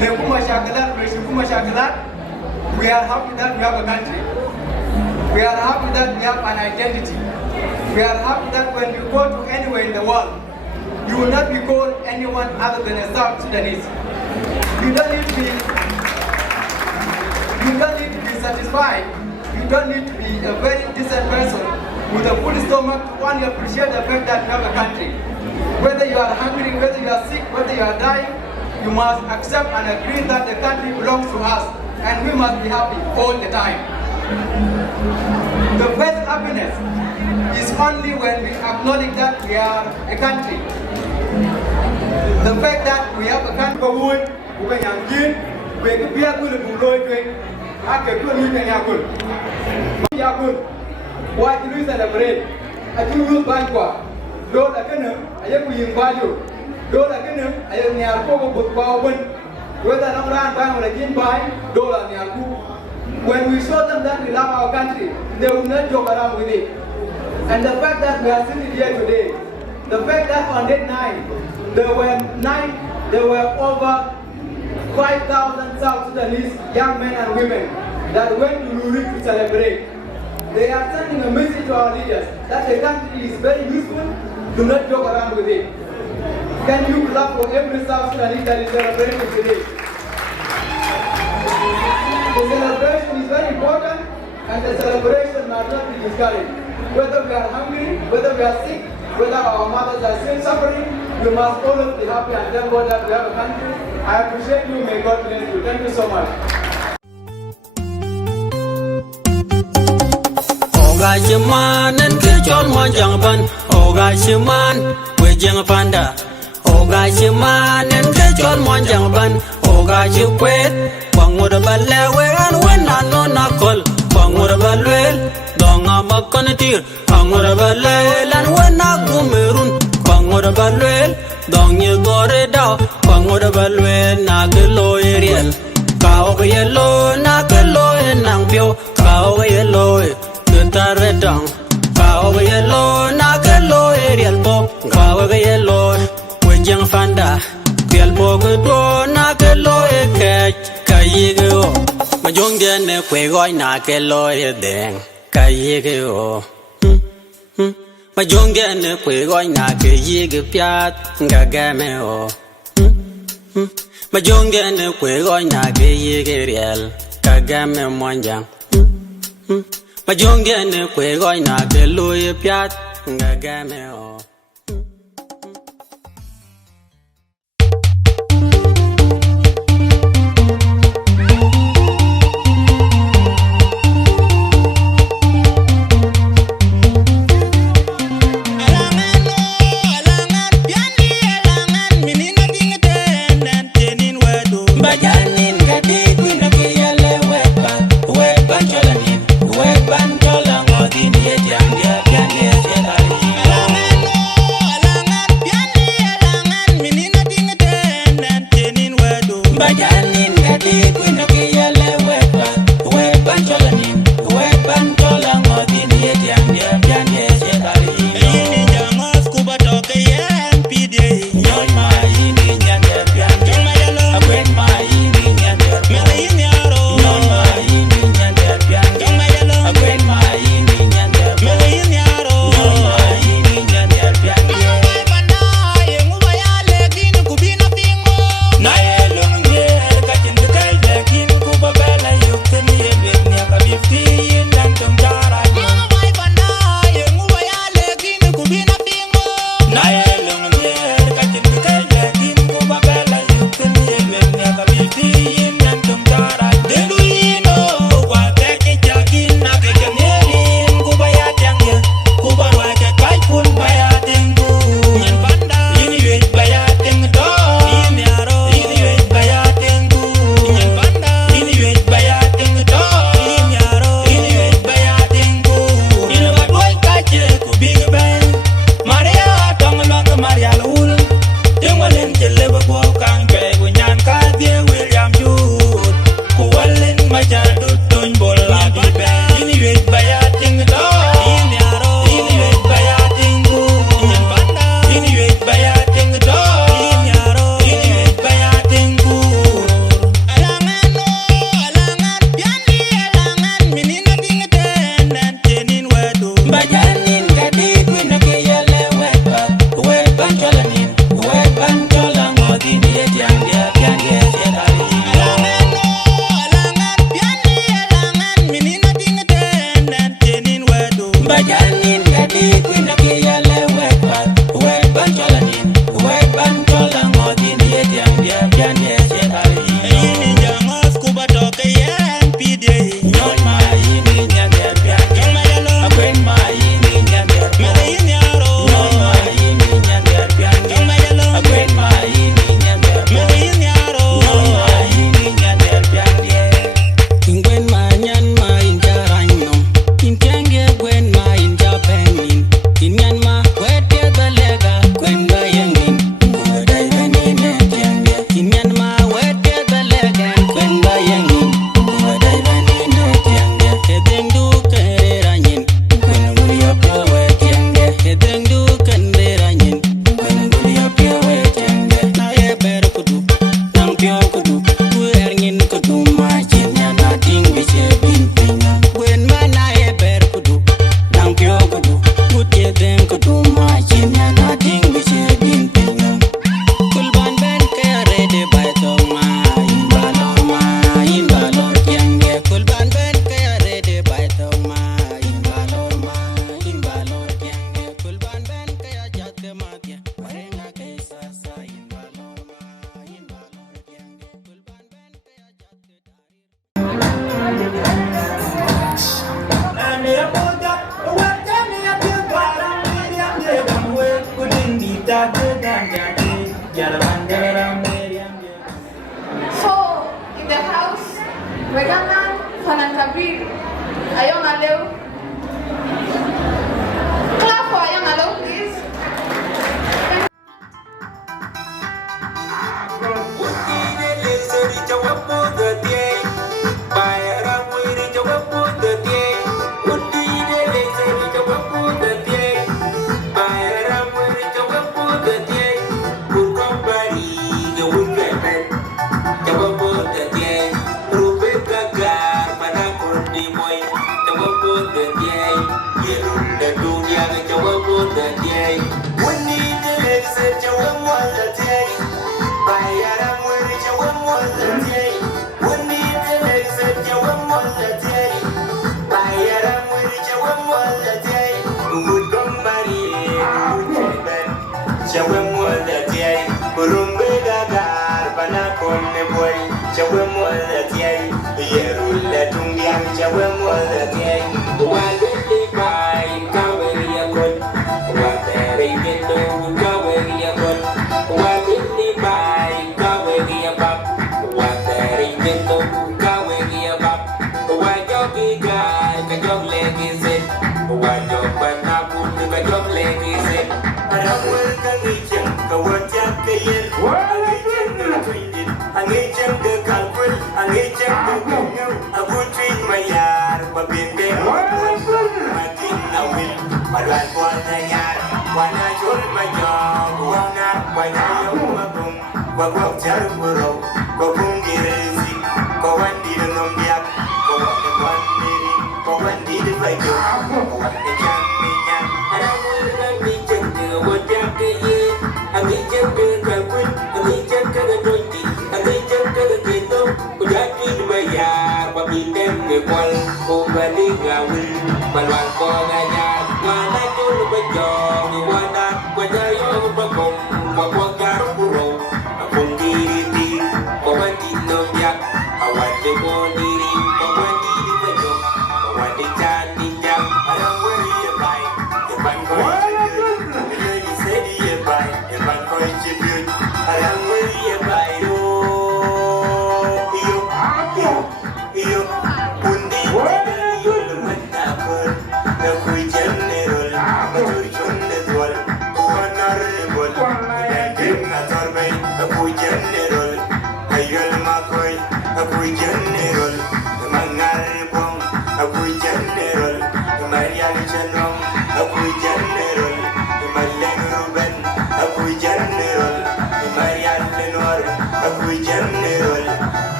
Lekuma Shakalat, Reshukuma Shakalat, we are happy that we have a country. We are happy that we have an identity. We are happy that when you go to anywhere in the world, you will not be called anyone other than a South Sudanese. You don't need to be satisfied. You don't need to be a very decent person with a full stomach to only appreciate the fact that you have a country. Whether you are hungry, whether you are sick, whether you are dying, you must accept and agree that the country belongs to us and we must be happy all the time. The best happiness is only when we acknowledge that we are a country. The fact that we have a country, why do we celebrate? I do use Bangkok. Don't I have to value. Don't I have near Pogo whether I'm around Bang or again by dollar near. When we show them that we love our country, they will not joke around with it. And the fact that we are sitting here today, the fact that on that night there were over 5,000 South Sudanese young men and women that went to Nairobi to celebrate. They are sending a message to our leaders that the country is very useful, do not joke around with it. Can you clap for every South Sudanese that is celebrating today? The celebration is very important and the celebration must not be discouraged. Whether we are hungry, whether we are sick, whether our mothers are still suffering, we must always be happy and thank God that we have a country. I appreciate you, may God bless you. Thank you so much. Ogajiman and Kechol Monjangban, Ogajiman, Wejang Panda, Ogajiman and Kechol Monjangban, Ogajuquet, Kongor Balewe and when I know Nakol, Kongor Balwell, Donga Makonitir, Kongor Balel and when I go Merun, Kongor Balwell, Dongy Goreda, Kongor Balwell, Nagelo Ariel, Kao Yellow, Nagelo and Nangpio, Kao Yellow. Redang, Kao Yellow, Nagelo, Ariel Pop, Kao Yellow, Wejang Fanda, Pielpo Gudo, Nagelo, Akech, Kayego, Majongan, Kuocgoor, Nagelo, Deng, Kayego. Majongan, Kuocgoor, Nagego, Piat, Gagameo. Majongan, Kuocgoor, Nagego, Ariel, Kagame Monjang. Majongan Kuocgoor Nagelo Piat Gagameo. Wegangan Fanantabir. Ayong Alew. Clap for Ayong Alew, please.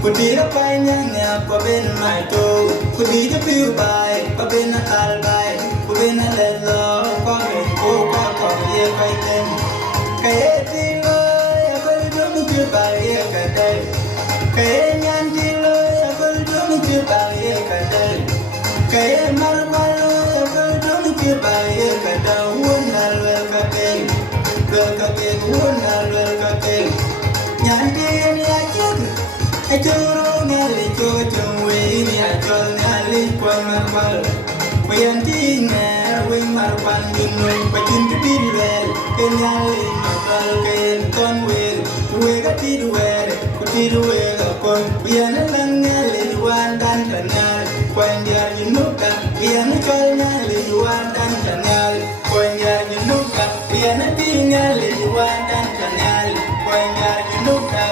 Kudira panyanya paben maito, kudira piu bai, paben akal bai, paben alelo, paben ko ye kaiten. Kaya tilo ya kau dum piu bai ya kadai, kaya nyan tilo ya kau dum piu bai ya kadai, kaya malu ya kau dum piu bai ya kadai. Wunal wel kadai, wunal wel kadai. Nyan tilo ya jug. I don't know, I don't know, nyali kwan marpal Wayanti nga wing marpan gino Pajin kepidwel Kenyali mapal kayen konwel Uwega tidwel Kutidwel akon Biyana lang nyali yuan dan kanal Kwan jar yinuka Biyana chol nyali yuan dan kanal Kwan jar yinuka Biyana ti nyali yuan dan kanal Kwan jar yinuka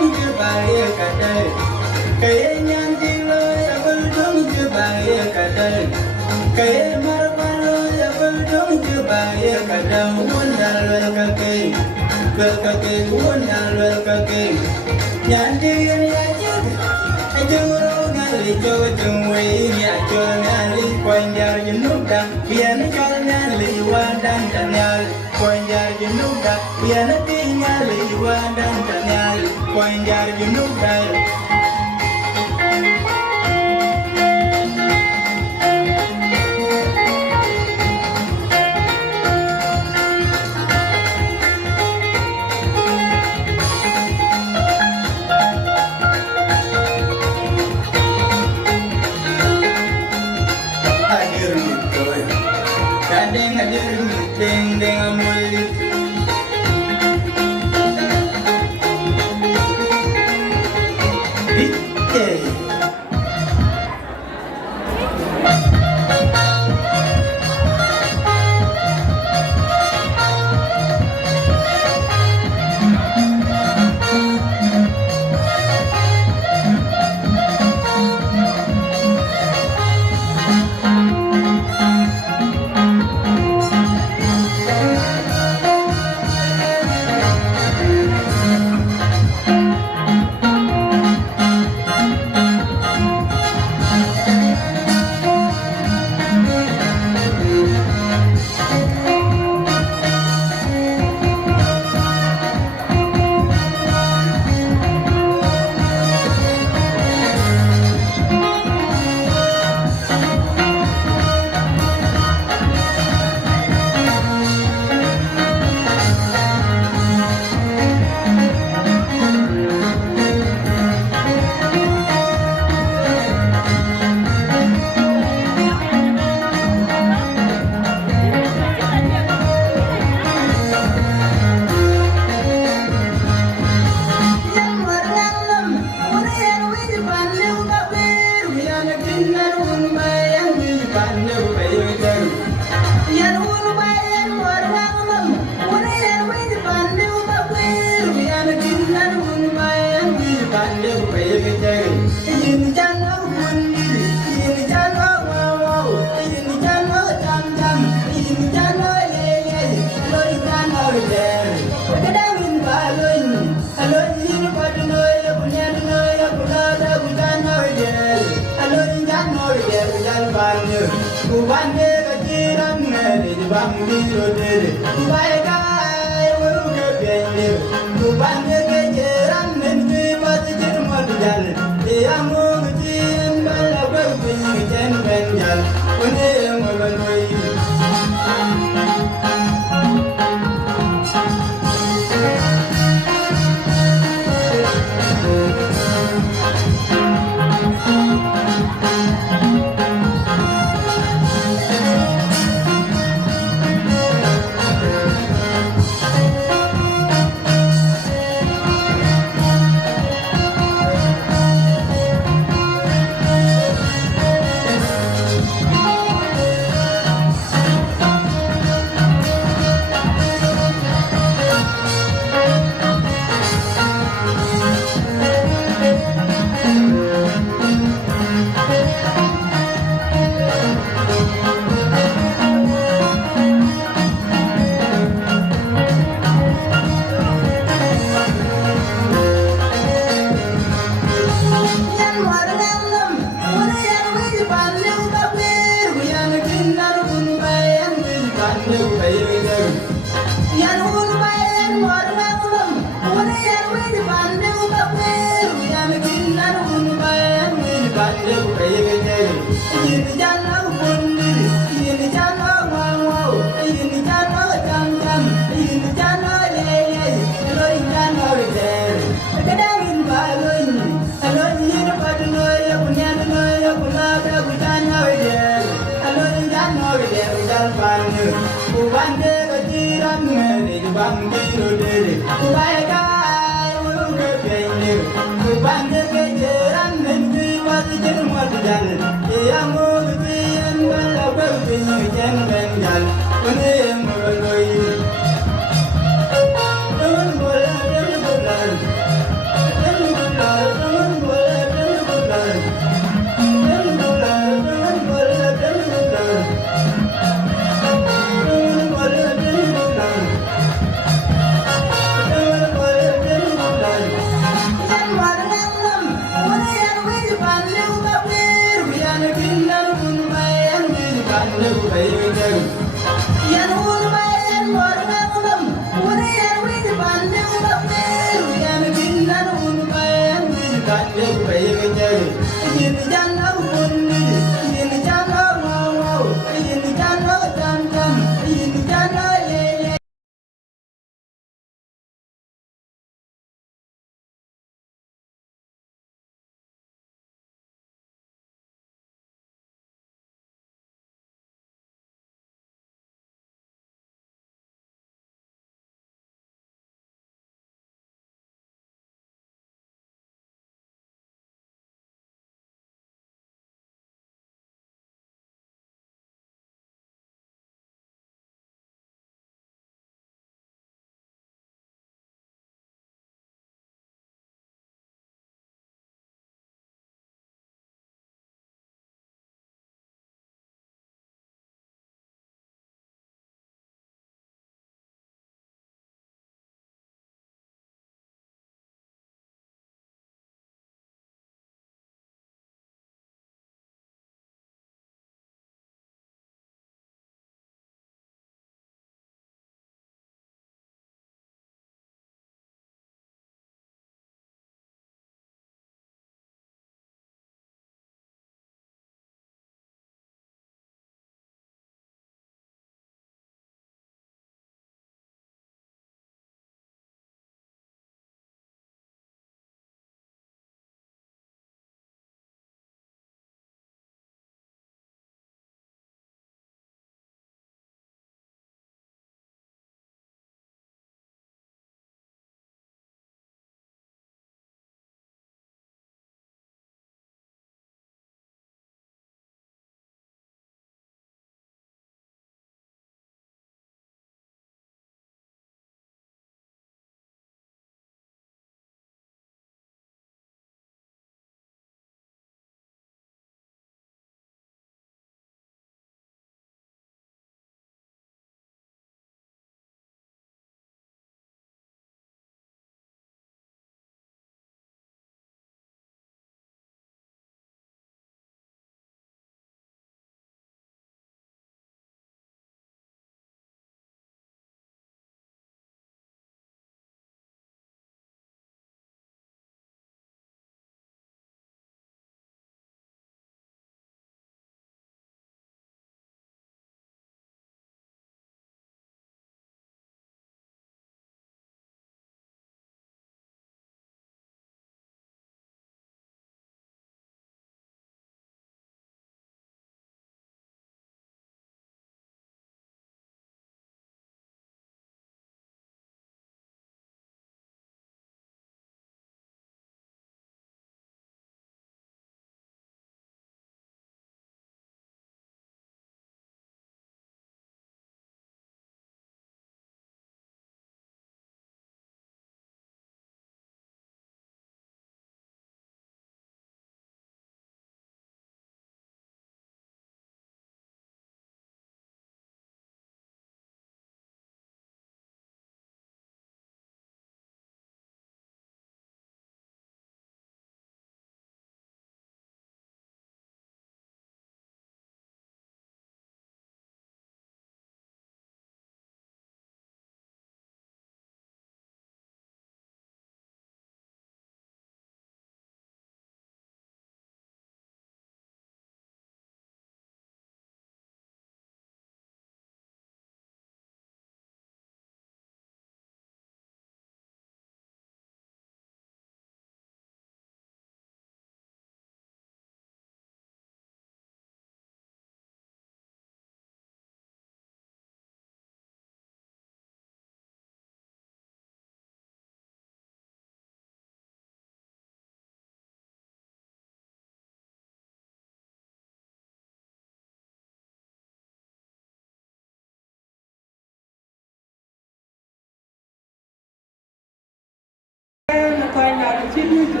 continue to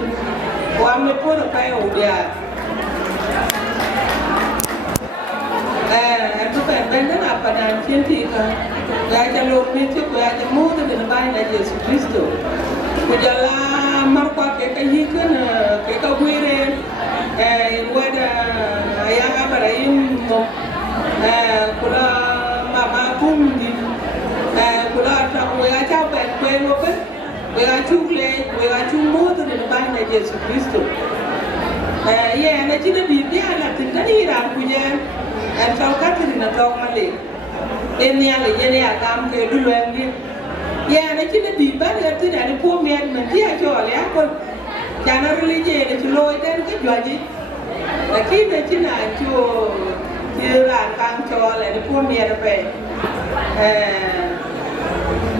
wame pora pa Odia. Atu ben na pada cientika. Ya jalo pintu ko ya jamu de bai na Yesu Kristo. Kujala marpa ke kahikan ke kabuire wada ayanga baraim no kula mama kundi kula ta ya cha ben kwen wo ben we ga chukle we ga chumo de bai na Yesu Kristo. Ye na china biblia la tindani ra kujen en tau katrina tok male en ya le ye ya kam ke dulwen ni ye na china biblia la tindani po men men dia cho le akol jana relije ne chloy den ke jwaji lakini china cho ra kam cho le ni po men pe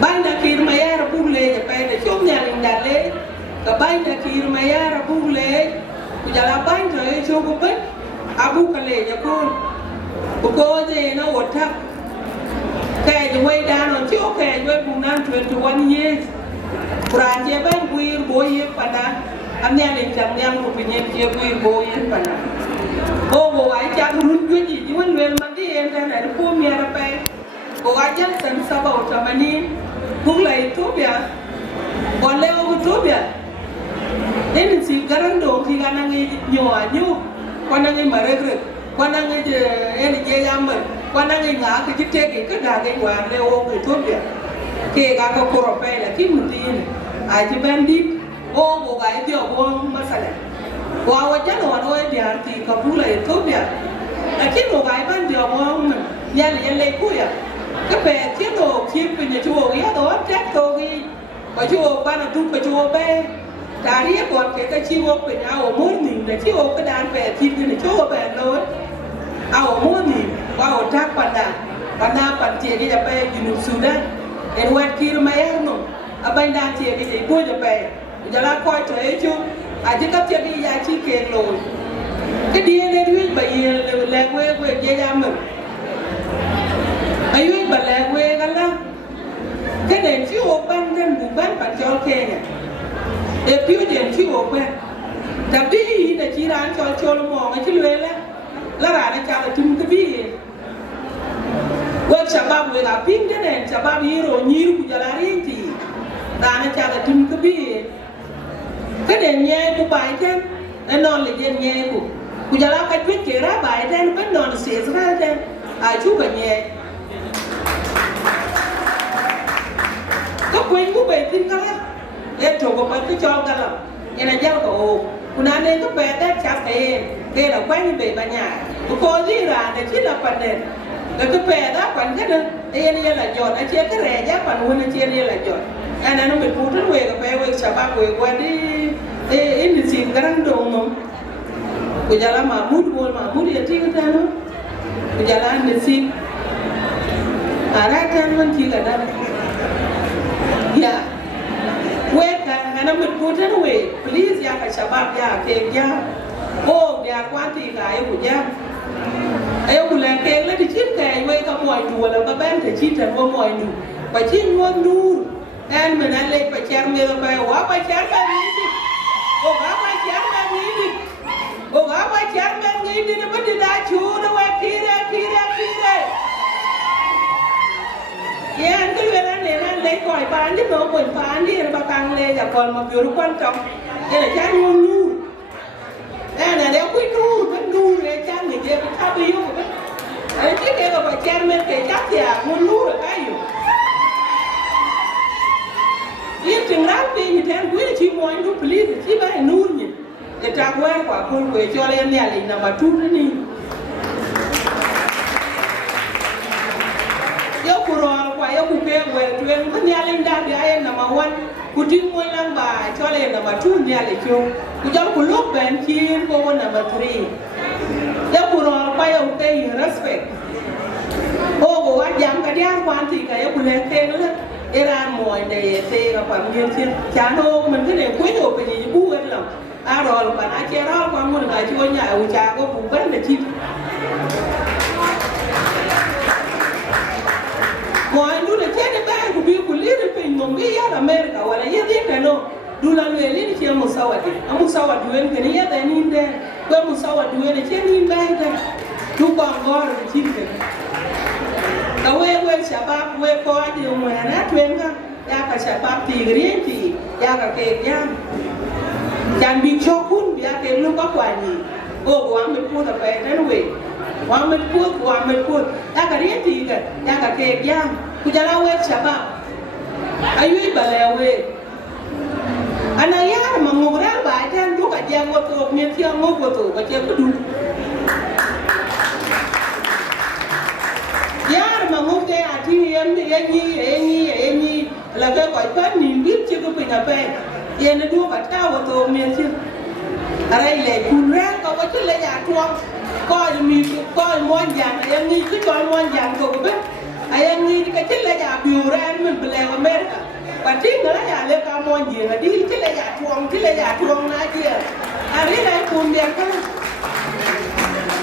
banda kir mayara bugle pe ne chom nya lindale ka banda kir mayara bugle kujala banda e chogo ben abu kale yakun ko je na wota kay je way down on cho kay we bunan 21 years kuranje ben buir boye pada amnya le jam nyam ko pinyen je buir boye pada bo ai cha run ju ji wan wel mandi en na ko mi ara pe ko ajal san saba utamani kula Ethiopia wale o Ethiopia en si garando ki ganangi nyoanyu kwanangi maregre kwanangi en je yamar kwanangi nga ke jiteke ke ga ge wa le o Ethiopia ke ga ko korope la kimutin a ji bandit o ga dio o masala wa wajano wa no di arti ka bula Ethiopia lakini o ga ban dio o yale kuya ke pe tiendo kipe ne chuo ya do tek to gi ba chuo bana tu ka chuo be tari ko ke ka chiwo pe na o morning na chiwo ka dan pe tin ni chuo be lo a o morning wa o tak pada pan tie ge ja pe jinu Sudan en wat kir ma ya no abai dan tie ge bo ja pe ja la ko to e chu a ji ka tie ge ya chi ke lo ke die ne ri ba ye le we ge ja mo ayu ba le we ga la ke ne chiwo ban den bu ban pa jol Kenya e più di chiwo pe tabi da chiran chol mo ma chilwela la rana chala tum kabi wa shabab we la ping de ne shabab hiro nyir ku jala rinti rana chala tum kabi ke ne nye ku bai ten e non le gen nye ku jala ka Twic ke ra bai ten ben non se Israel ten a chu ba nye ko kwen ku be tin kala e to ko pa ke chol kala ina jal ko kuna ne ko pe ta cha ke la kwani be banya ko ji ra ne chi la pande de ko pe da kwan ke de e ne la jot a che ke re ja pan wona che ne la jot ana no me putu we ko pe we cha ba we ko di e in si garan do mo ko jala mahmud ya tinga tano ko jala ne si ara tan won ti la da ya weka ngana mputa we please ya ka shabab ya ke ya o ya kwati ka ai kuja ai kula ke la di chin ka we ka moy du wala ba ban ta chi ta mo moy du pa chin mo du en mena le pa char me ba wa pa char ba ni o ga pa char ba ni o ga pa char ba ni ni ba di da chu na wa tira yan cái việc này nên lấy còi bán đi nó buồn bán đi nó tăng lên là còn một điều quan trọng đây là cha nuôi nu đây là đeo quý nu vẫn nu để cha người kia cũng thao biếu của mình đấy chứ kia là phải cha men kể chắc thì nuôi nu là cái gì yên chừng lát đi như thế quý là chỉ muốn nu please chỉ phải nu nhỉ để cha quen quả con về cho em nhà mình là mà chút nữa đi yo kuro kwa yo kupe we twen ko nyale ndambi ayen na Mawan kuting mo lang ba chole na matu nyale chu ku jol ku lok ben chin ko na number 3 yo kuro kwa yo ke respect o go wa jam ka dia kwan ti ka yo ku le te le era moy de te ka pa ngir chin cha no mình cái này cuối yo pe ni bu wen lam a rol pa na che rol kwa mo na chu nya u cha ko bu ben de chi mọi người là chết đi ba của biêu của liên bên mình mong cái America hoặc là gì thế này nó Dula lweli ni chia musawadi. Musawadi wen kene ya da ni nde. Kwa musawadi wen chia ni nde nde. Tu Kongor chike. Kawe shabab we ko adi umwana twenga ya ka shabab tigrienti ya ka ke jam. Jan bi chokun ya ke lu ka kwani. O wa me pu da pe den we. Wa me pu ya ka rienti ga ya ka ke jam. Ku jala we shabab. Ayu balewe. Ana yar mangura ba tan du ka jam wo to mi ti ngo wo to ba che ku du. Yar mangu ke ati yenyi la ke ko pa ni bit che ko pinya pe ye ne du ka ta wo to mi ti ara ile kunra ko ko che le ya tuo ko mi ko mo jang yenyi ki ko mo jang ko ko be ayenyi ka che le ya biura min ble America pa ti ngala ya le ka mo jing di che le ya tuo na dia ari le kun dia ka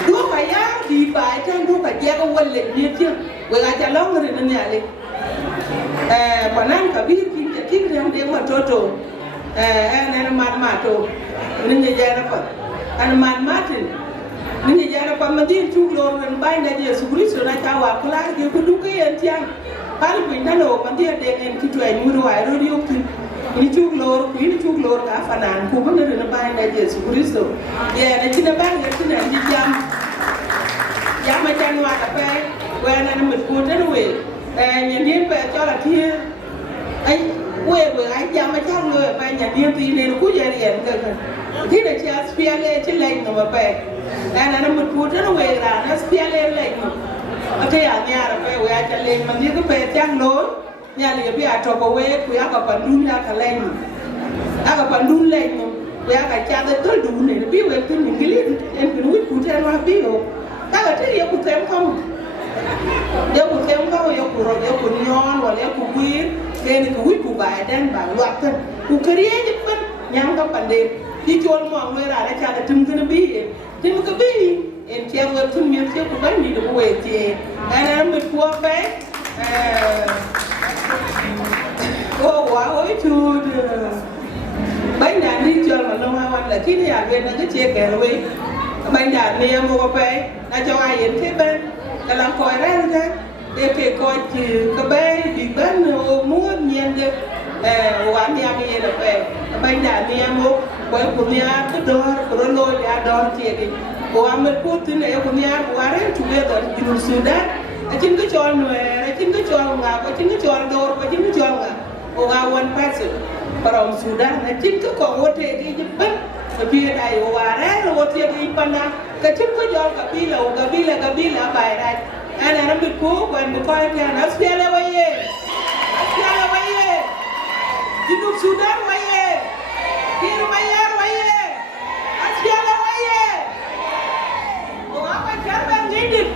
du ka ya di ba tan du ka je ko wolle ni ti we ga ja long ri ni ale panan ka bi ki ri de ma toto na ma to ni ni ja na pa an man matin ni ni ja na pa ma din tu lo ren bai na je su kristo na ta wa kula ke ku du ke en tiang pal bi na lo ma dia de en ki to en mu wa ro ri ok ni chuk lor ka fanan ku ba na bai na je su kristo ye na ti na ba ga ti na di jam ya ma chan wa ka pe we na mit ku te we nyen pe cho la thi ai we ai ya ma chan we pa nyen ti ne ku ye rien ka thi na cha spiale ti lai no ma pe na mit ku te we ra na spiale lai no ate ya nya ra pe we a cha le man ni ku pe chang lo nya li bi a to ko we ku ya ka pa dun ya ka lai no aka pa dun lai no we aka cha de to du ne bi we tu ni gili en ku ku te no bi o ta te ya ku tem không ya ku ro ya ku nyon wala ya ku wir ke ni ku ku ba dan ba luat kan ku kriye ni pan nyang ka pande di chol mo ngwe ra cha ka tum kan bi tim ka bi en che we tu mi che ku ba ni do we che ana mi ku ba wa o chu bánh đàn đi chơi mà lâu hoa là khi đi ăn bên nó cứ chia kẻ rồi bánh đàn này mua cà phê là cho ai đến thế bên là làm coi ra thế để kể coi trừ cà phê bị bán mua nhiên được quán nhà cái gì là về bánh đàn này mua quay của nhà cứ đo lôi nhà đo chia đi quán mình phút thứ này của nhà quán đấy chủ yếu là từ Sudan chính cái cho người chính cái cho ngà có chính cái cho đồ có chính cái cho ngà one person from Sudan na chính cái con wote đi giúp bắt tapi dai wara wote đi pana cái chính cái do kabila bài đây ana na bị cố quan bị coi nhà nó xia la waye Junub Sudan waye kir mayar waye xia la waye apa charban ngidit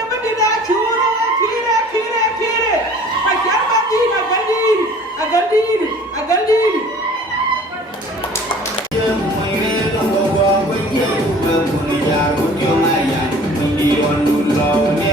apa tidak churu kire macam agandir Hãy subscribe cho kênh Ghiền Mì Gõ để không bỏ lỡ những video hấp dẫn.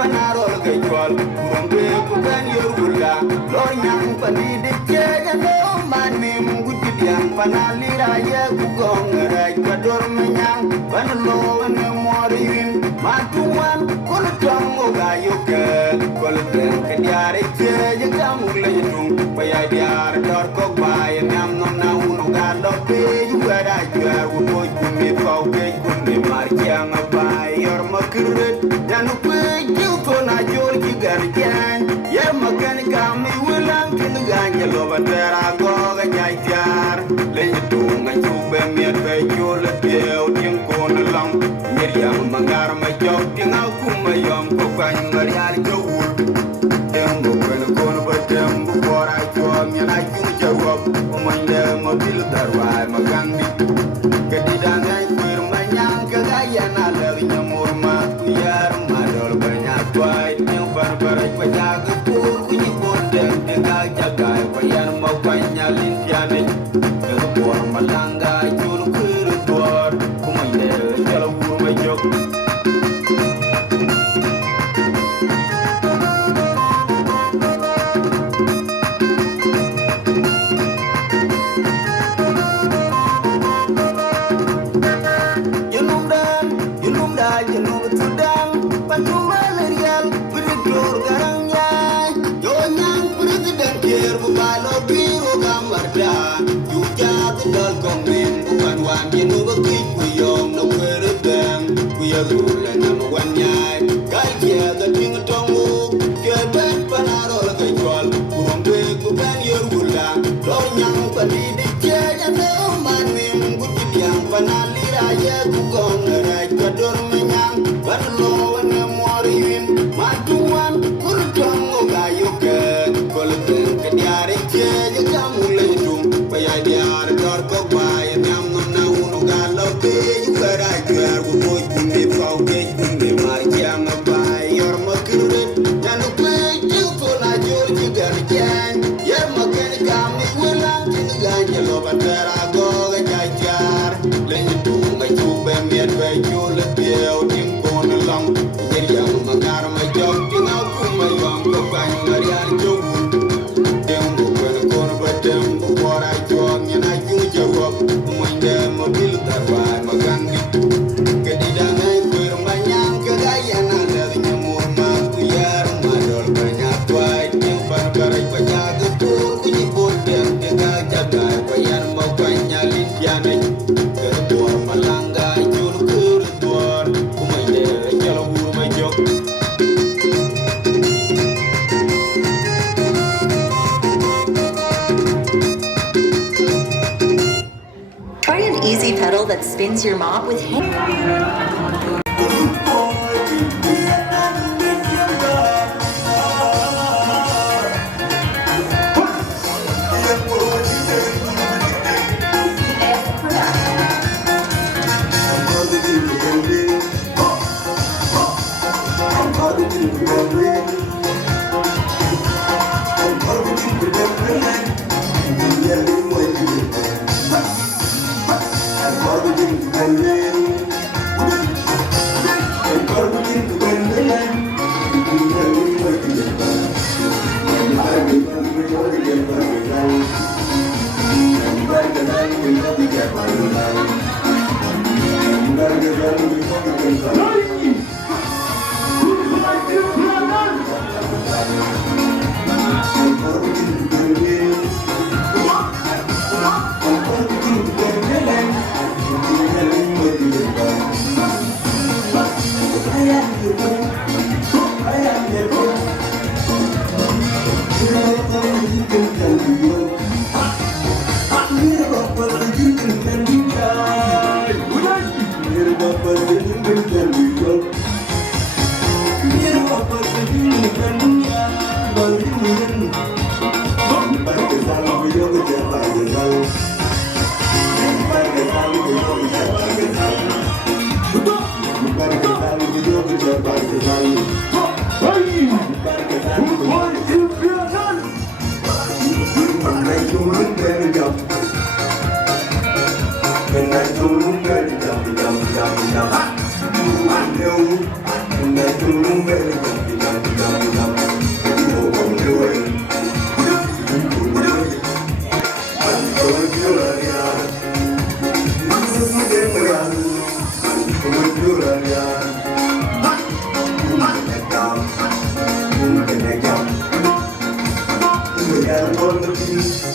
Panaruu ke Chol, Gumbe kuban Yorgula, Loyang Panidi Jaga no manim Gutidiang Panalira Yagugong, Raikador Menyang, Panalo and Morin, Matuan, Kolotong Ogayoka, Kolotan Kadiari Jagamulatum, Payadiar, Dorko by and Yamnon now, Nogado Pay, where I would go to me for Pay, Gundi Markiang by your Makurit, Yanupe. Yeah, Makanika, me will until the Ganya Lova Terra go and Yayar. Let you do my tube and me at Bayul, Tim Kon along. Miriam Mangar, my job, King Alcuma, Yom, Copan, Marial, go wood. Tembo, when a corner, but them before I draw me and I do job. My name of Dildarwa, Magandi. Get it done, I queer my young Gayana, loving your more math. We are my old Banya. Barbarai pajaga pur kunyi bodem dengar jagai payan mau panya lintiane keluar malangga jul kerutuar kumai dere jalan rumah jok jenum Sudan pantuma lerial Balo biro gamarda, you got the dog coming, one you know a kick we young, no where them, we are ruling number one yard. Guy here, the king of Tongo, get back Panaruu, the Chol, Kurumbe, Kuban, your Gula, Lord Young, Panidi, and no man named Gutidiang, Panalira, Yagugong, Raikador Menyang, Panalo and Morin, Matuan, Kurutongo, Gayoka, Kolotan. Payadiar, Dorko by and Yamno now, Galo, you were I wear with boy to me for gate to me, Mariam by your Makurit, and the play you for a George, you got again. Yeah, Makanika, me will land in the Ganja Lova Terra go and Ayual. Let you do my tube and me at where you let me out in corner long. Miriam Magar, my job, you know, my young Copan, Marian Joe. What I do, and I do your work. When them a bill that by Magandi. Get it done, I put my young Gayana, loving you more, we are my old Banya Twic, you Barbarai Pajaga, you put them, the Gaja, Payan Mopanya, Lintiane, the poor Malanga, you could do, my dear, yellow, my joke. Easy pedal that spins your mop with Business.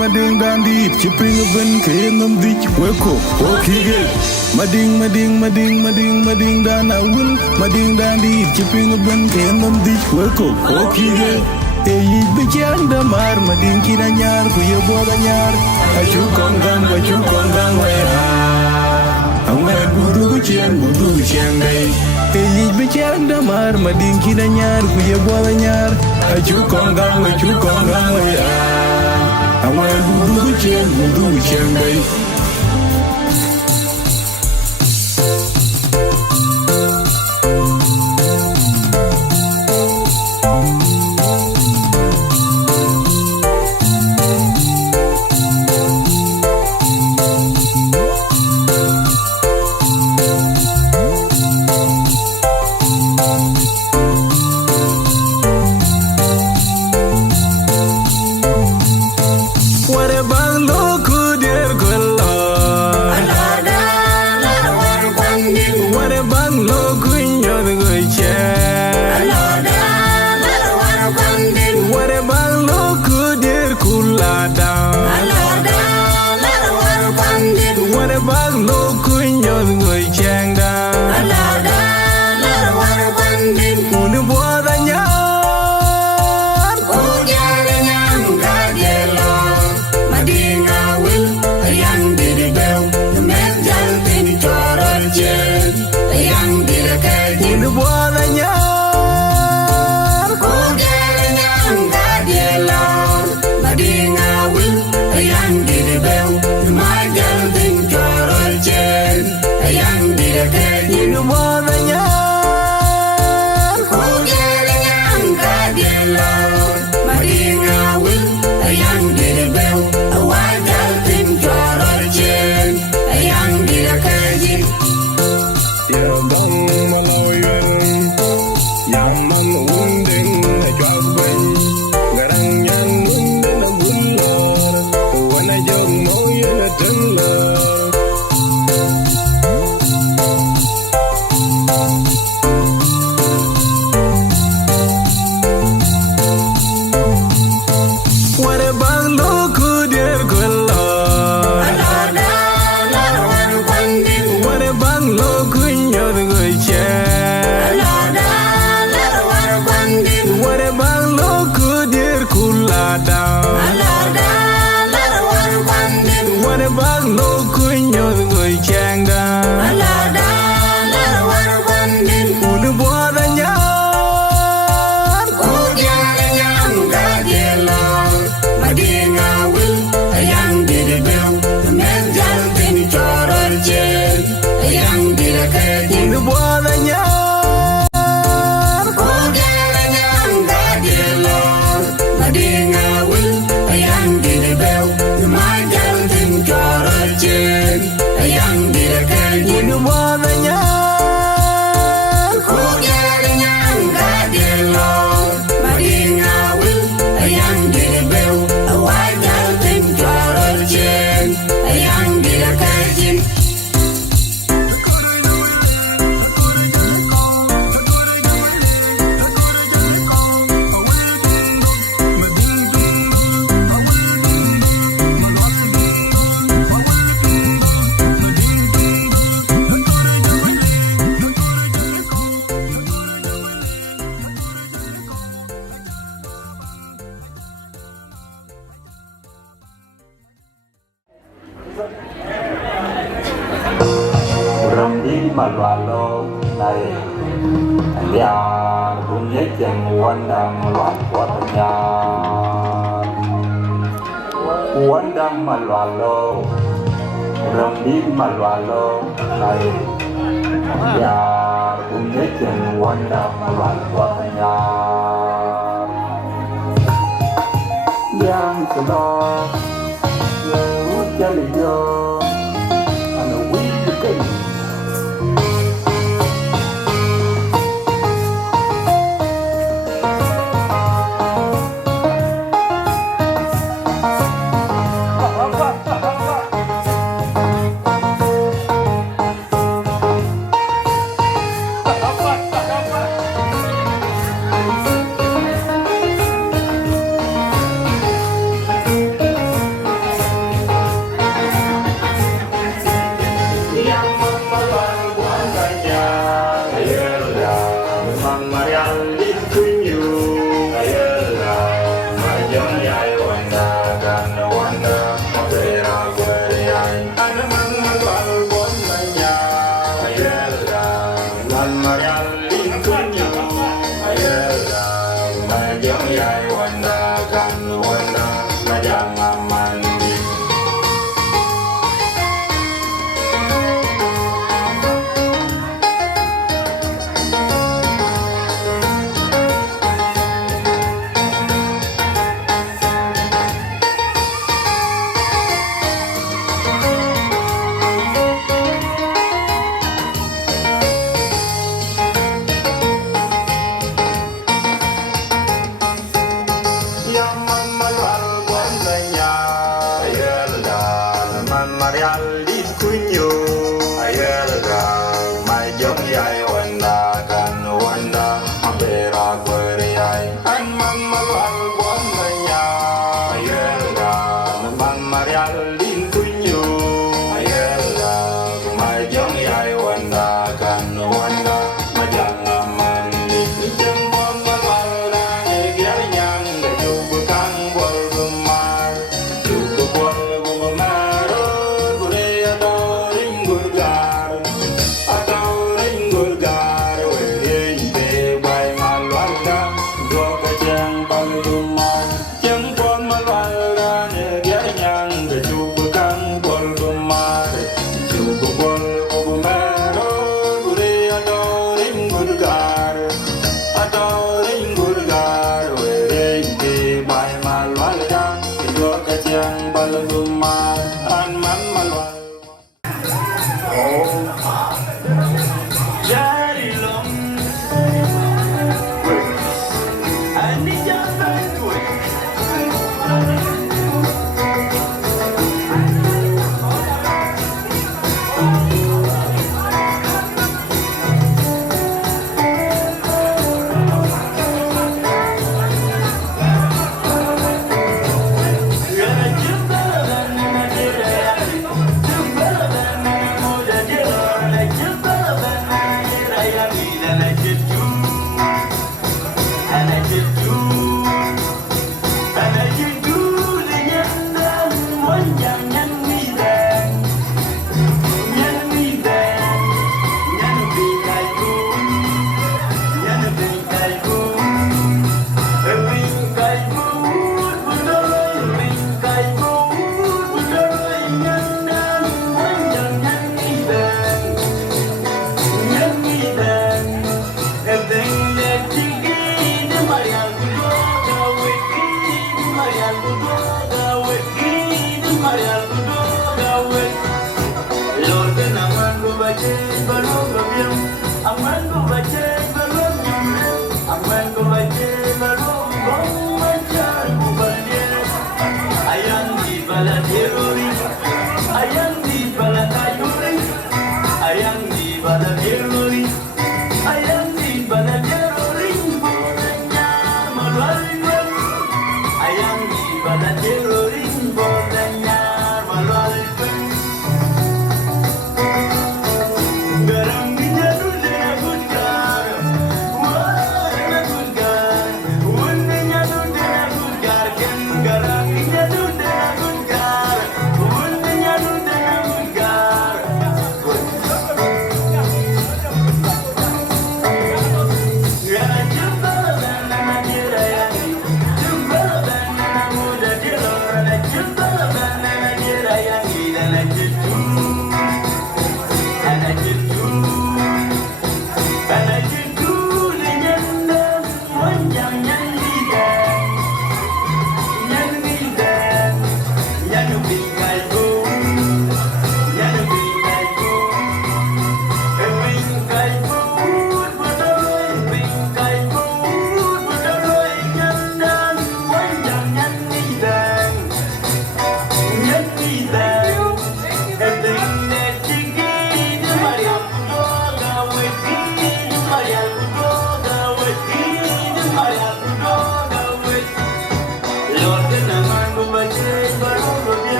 Mading dandi chipping a ben kayam dich weko okige mading dan I will mading dandi chipping a ben kayam dich weko okige eyi bichanda mar mading kinanyar kuye boga nyar achu kongam we amwe budu chien dai eyi bichanda mar mading kinanyar kuye boga nyar achu kongam we I want to do the chain, Malwalo nai dia bunyi yang wandang watnya wandang malwalo Rambit malwalo Nai Yar Unyekeng wanda malwatanya Yang sedar Jaliyo Ana wikay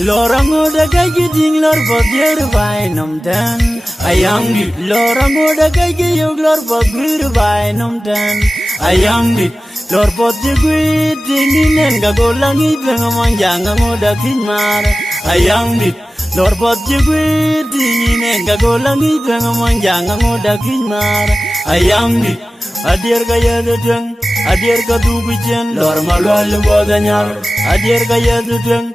Lorango da kaki ding lor bogir by nom ten. Ayam dit lorango da kaki yog lor bogir by nom ten. Ayam dit lor bogir gui dingin ga golangi bengamanjang ngoda kinmar. Ayam dit lor bogir gui dingin ga golangi bengamanjang ngoda kinmar. Ayam dit adir ga yadeng adir ga dugujen lor malwal bodanyar. Adir ga yadeng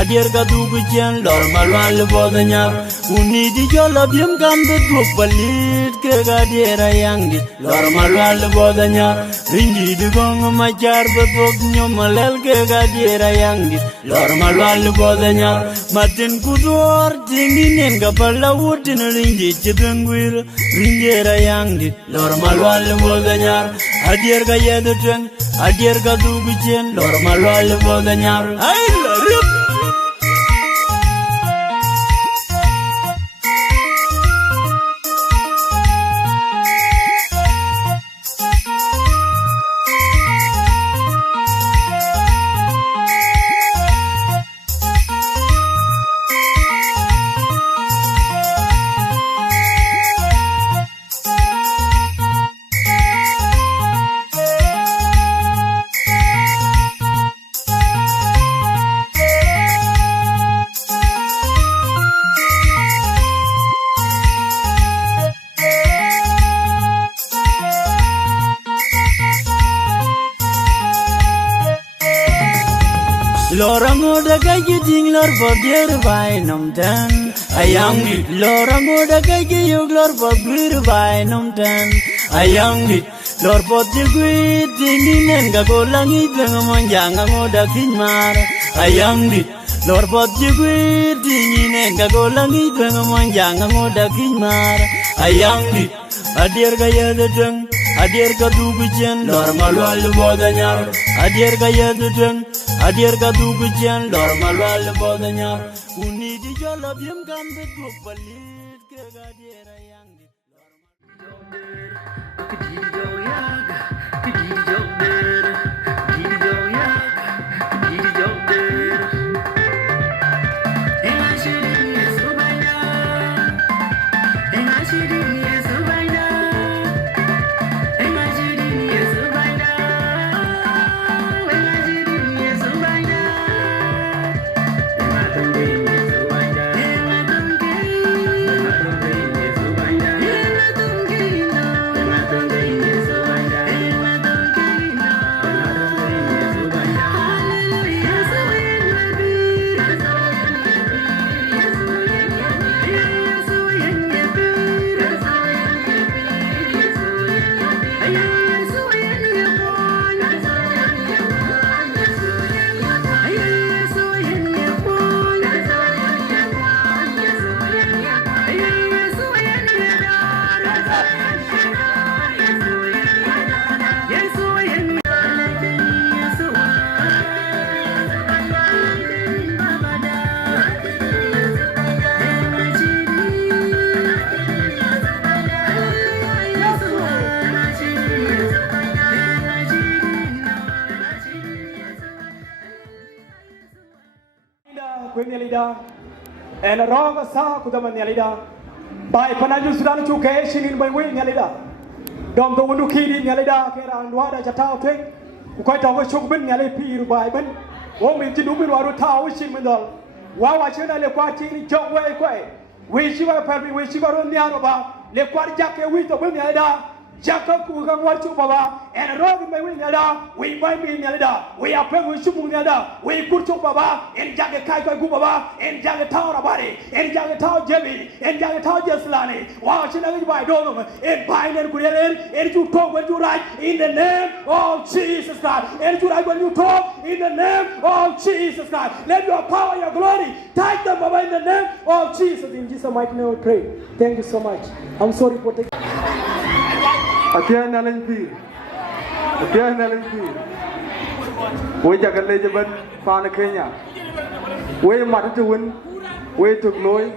adir ka dugujen lor malwal bodanyar. Uni di jola bim kam de duk balit ke gadira yangi lor malwal bodanyar. Ringi di gong majar betok nyomalel ke gadira yangi lor malwal bodanyar. Matin kudur dinginen ka palawutin ringi chibengwir ringira yangi lor malwal bodanyar. Adir ka yeduteng adir ka dugujen lor malwal bodanyar. Ay lor Lorango da kaki ding lor bogir by nom ten. Ayam dit lorango da kaki yog lor bogir by nom ten. Ayam dit lor bogir gui dingin ga golangi bengamanjang ngoda kinmar. Ayam dit lor bogir gui dingin ga golangi bengamanjang ngoda kinmar. Ayam dit adir ga yadeng adir ka dugujen lor malwal bodanyar. Adir ga yadeng adir ka dugujen lor malwal bodanyar. Uni di jola bim kam de duk balit ke gadira yangi and a wrong sa kudaman yalida by Panaruu Sudan to Kation in my way yalida. Dom the Wundukidi yalida, Kera and Wada Jatao Twic, quite over Chukbin Yali by Ben, only to do Waruta wishing with all. Wow, I should have Lequati, Jog Way, we she were probably when she got on the Araba, Lequati Jacket with the Win Yalida. Jacob Kuocgoor Baba and Robin by Winyada, we might be Yalida, we are playing with Shumunyada, we put to Baba and Jagakai Baba and Jagatao Body and Jagatao Jelly and Jagatao Jeslani. Wow, she never by Donum and Pine and Kuriel and you talk when you write in the name of Jesus God. And you write when you talk in the name of Jesus God. Let your power, your glory, take them Baba in the name of Jesus. In Jesus' mighty name we pray. Thank you so much. I'm sorry for taking. Akoi Gieu, Akoi Gieu. We jaga lejaban pana Kenya. We mata tuwin, we to glory.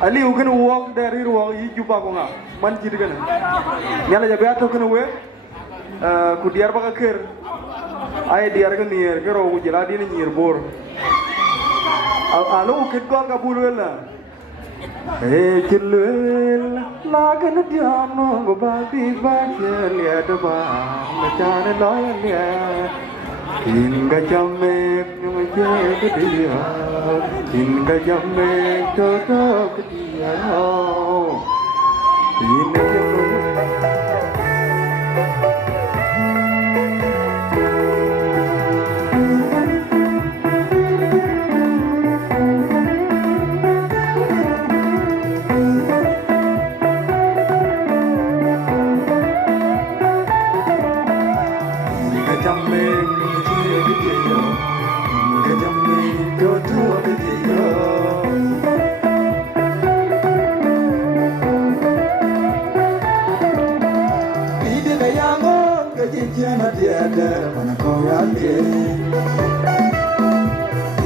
Ali u kan walk dari ruang i juba ko nga man ci digana yalla ja beato kan we ku diar ba ka kër ay diar ga nier ke ro jila di nier bor alo kit ko ga bulwela e kilwel la ga na diam no go ba bi ba ke le do ba la jane lo ya Dinka jamme nyung je kedia, Dinka jamme toto kedia, Dinka jamme.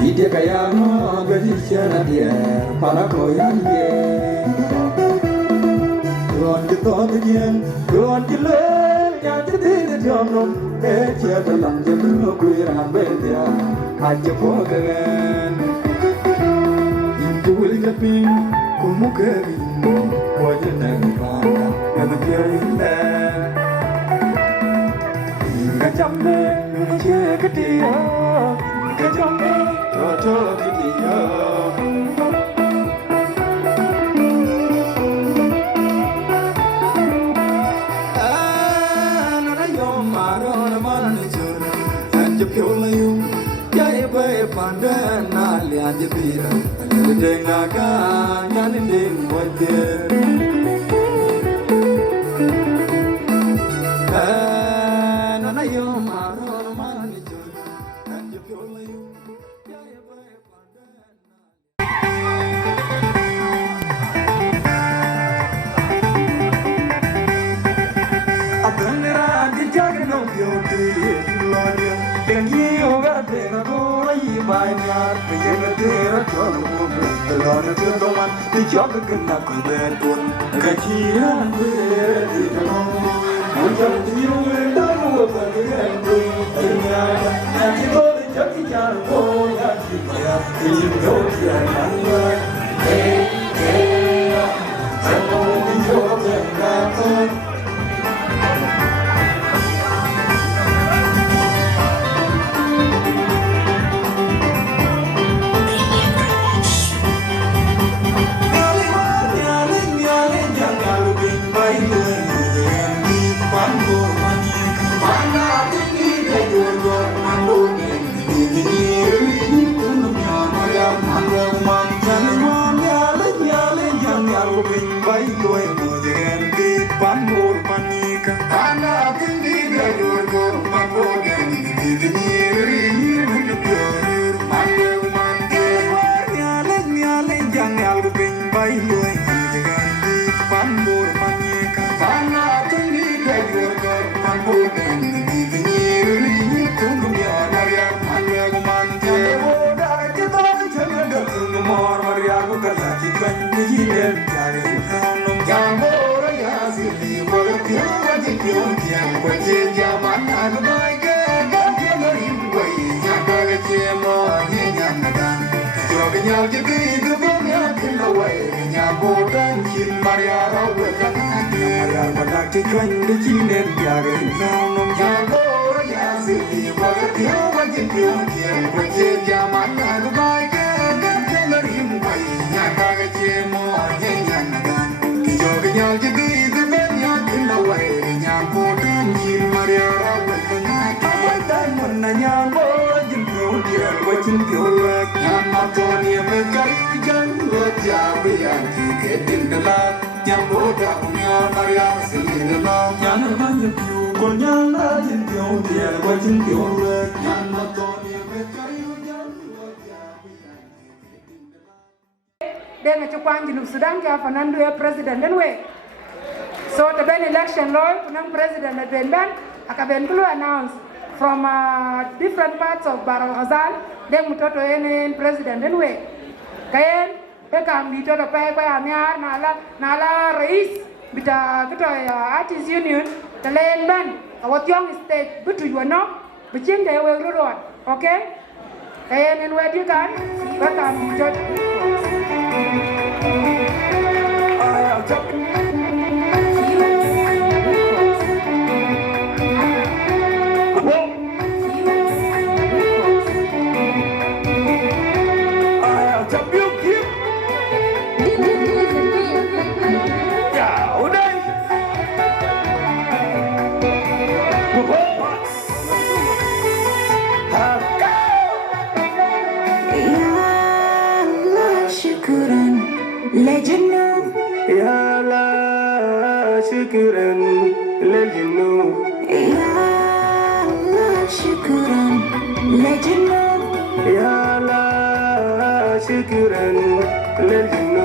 Ide kayano gadi chana dia para koyange Ron ke to dien ron ke le ya de de jono e chia de lam je no kuiran be dia ka je po gen Intul ke pin kumu ke ko je na ba na na je le Ka jamme che ke dia ka jamme to ke dia na yo maro na man ni chur an je pyo la yu ya e ba e panda na le an je pira le de na ka nya ni de mo de Then Chukwan Junub Sudan ka Fernando president anyway. So the ben election law nang president at Ben akaben kulu announce from different parts of Barang Azal then mutoto ene president anyway. Kayen Bekam bito da pe ko anyar nala rais bita kito artist union the land ban awat young state bitu yono bichin de we road okay and where you can bekam bito Syukuran lejenu ya Allah syukuran lejenu ya Allah syukuran lejenu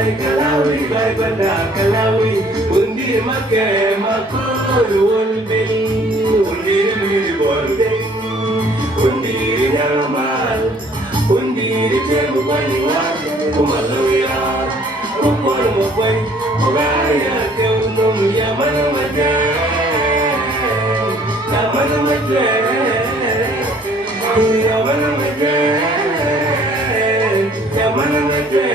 bai kalawi bai banda kalawi undi make makul ulbil undi mi bolbin undi nyamal undi temu kwani wa kumalawia ukor mo kwai ogaya ke undum ya mana maja na mana maja ya mana maja ya mana maja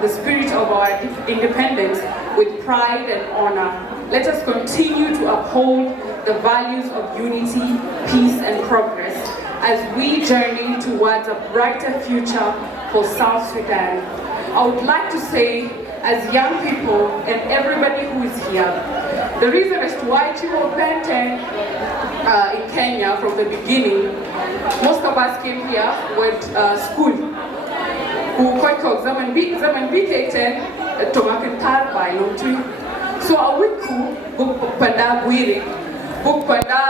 The spirit of our independence with pride and honor. Let us continue to uphold the values of unity, peace, and progress as we journey towards a brighter future for South Sudan. I would like to say, as young people and everybody who is here, the reason as to why Yirol Dances in Kenya from the beginning, most of us came here with school. Kuocgoor zaman biketen tomakentar by no Twic. So a wiku panda buiri, panda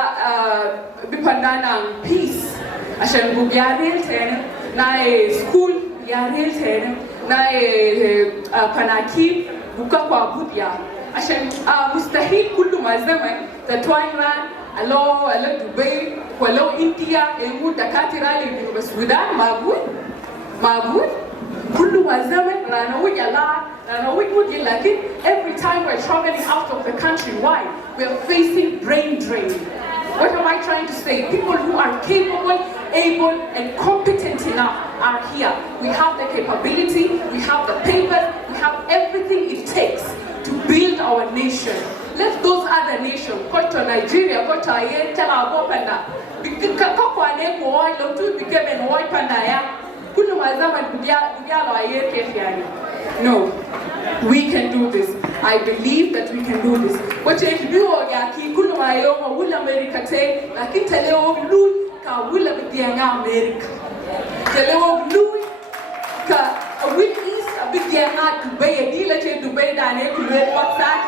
bipanda peace. Ashan bugyaril ten na school yaril ten na panaki buka kwa budya. Ashan mustahil kullu mazaman tatwangran alo Dubai walo India emu dakatira li Sudan mabud kullu mazaman rana wujala rana wujudi lakin every time we're traveling out of the country, why? We're facing brain drain. What am I trying to say? People who are capable, able, and competent enough are here. We have the capability, we have the papers, we have everything it takes to build our nation. Let those other nations, go to Nigeria, go to Ayual, tell our governor, no, we can do this. I believe that we can do this. What you do, Yaki, Kulumayo, Will America take, like it Teleo Blue, Will be America. Teleo Blue, Will East, a big Yanga to Bay, a dealer to Bay, and to read what's that.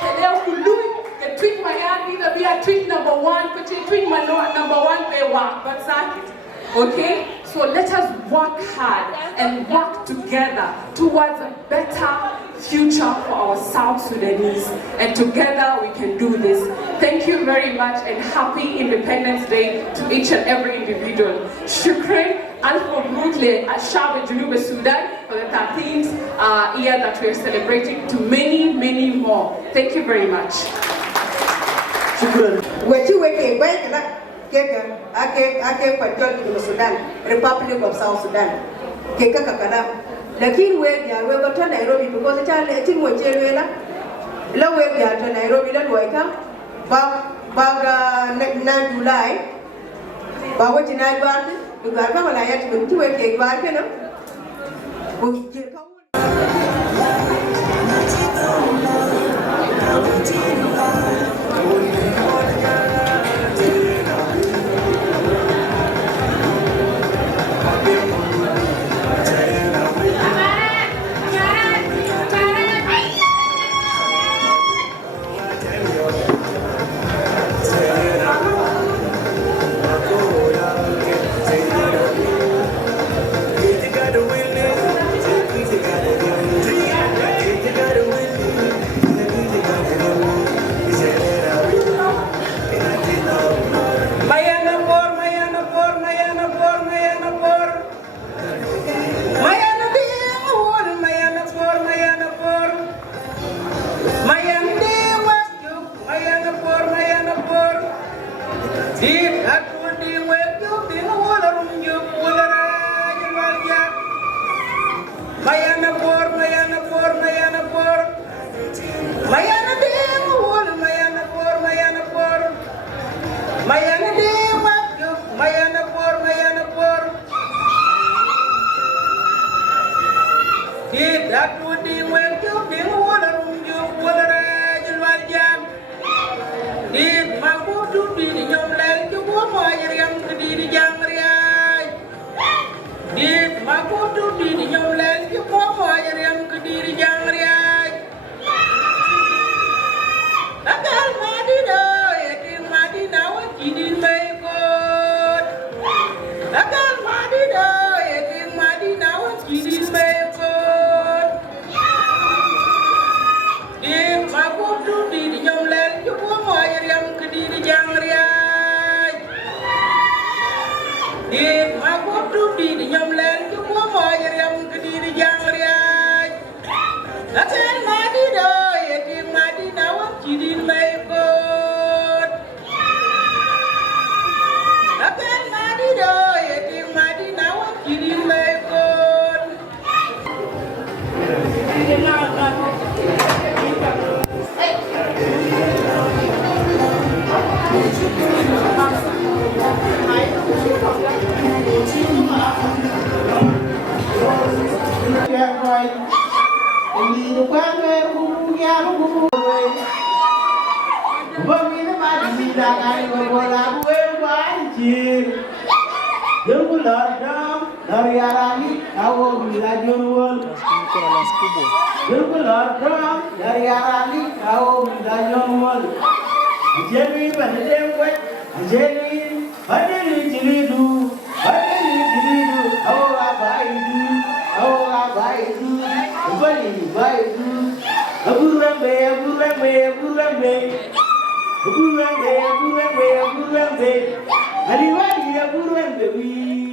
Teleo Blue, the Twic Miami, the be a Twic number one, but you Twic number one, pay one, but circuit. Okay? So let us work hard and work together towards a better future for our South Sudanese. And together we can do this. Thank you very much and happy Independence Day to each and every individual. Shukran. Alpha Brooklyn, Ashab Junub Sudan for the 13th year that we are celebrating to many, many more. Thank you very much. Shukran. Akech Kuocgoor Sudan, Republic of South Sudan. Keka kakada. Lakin we go to Nairobi because it's a thing we chela. La we to Nairobi la loika. Na July. Ba we na July. We go ka wala ya tu we ke July ke no. Aduldul,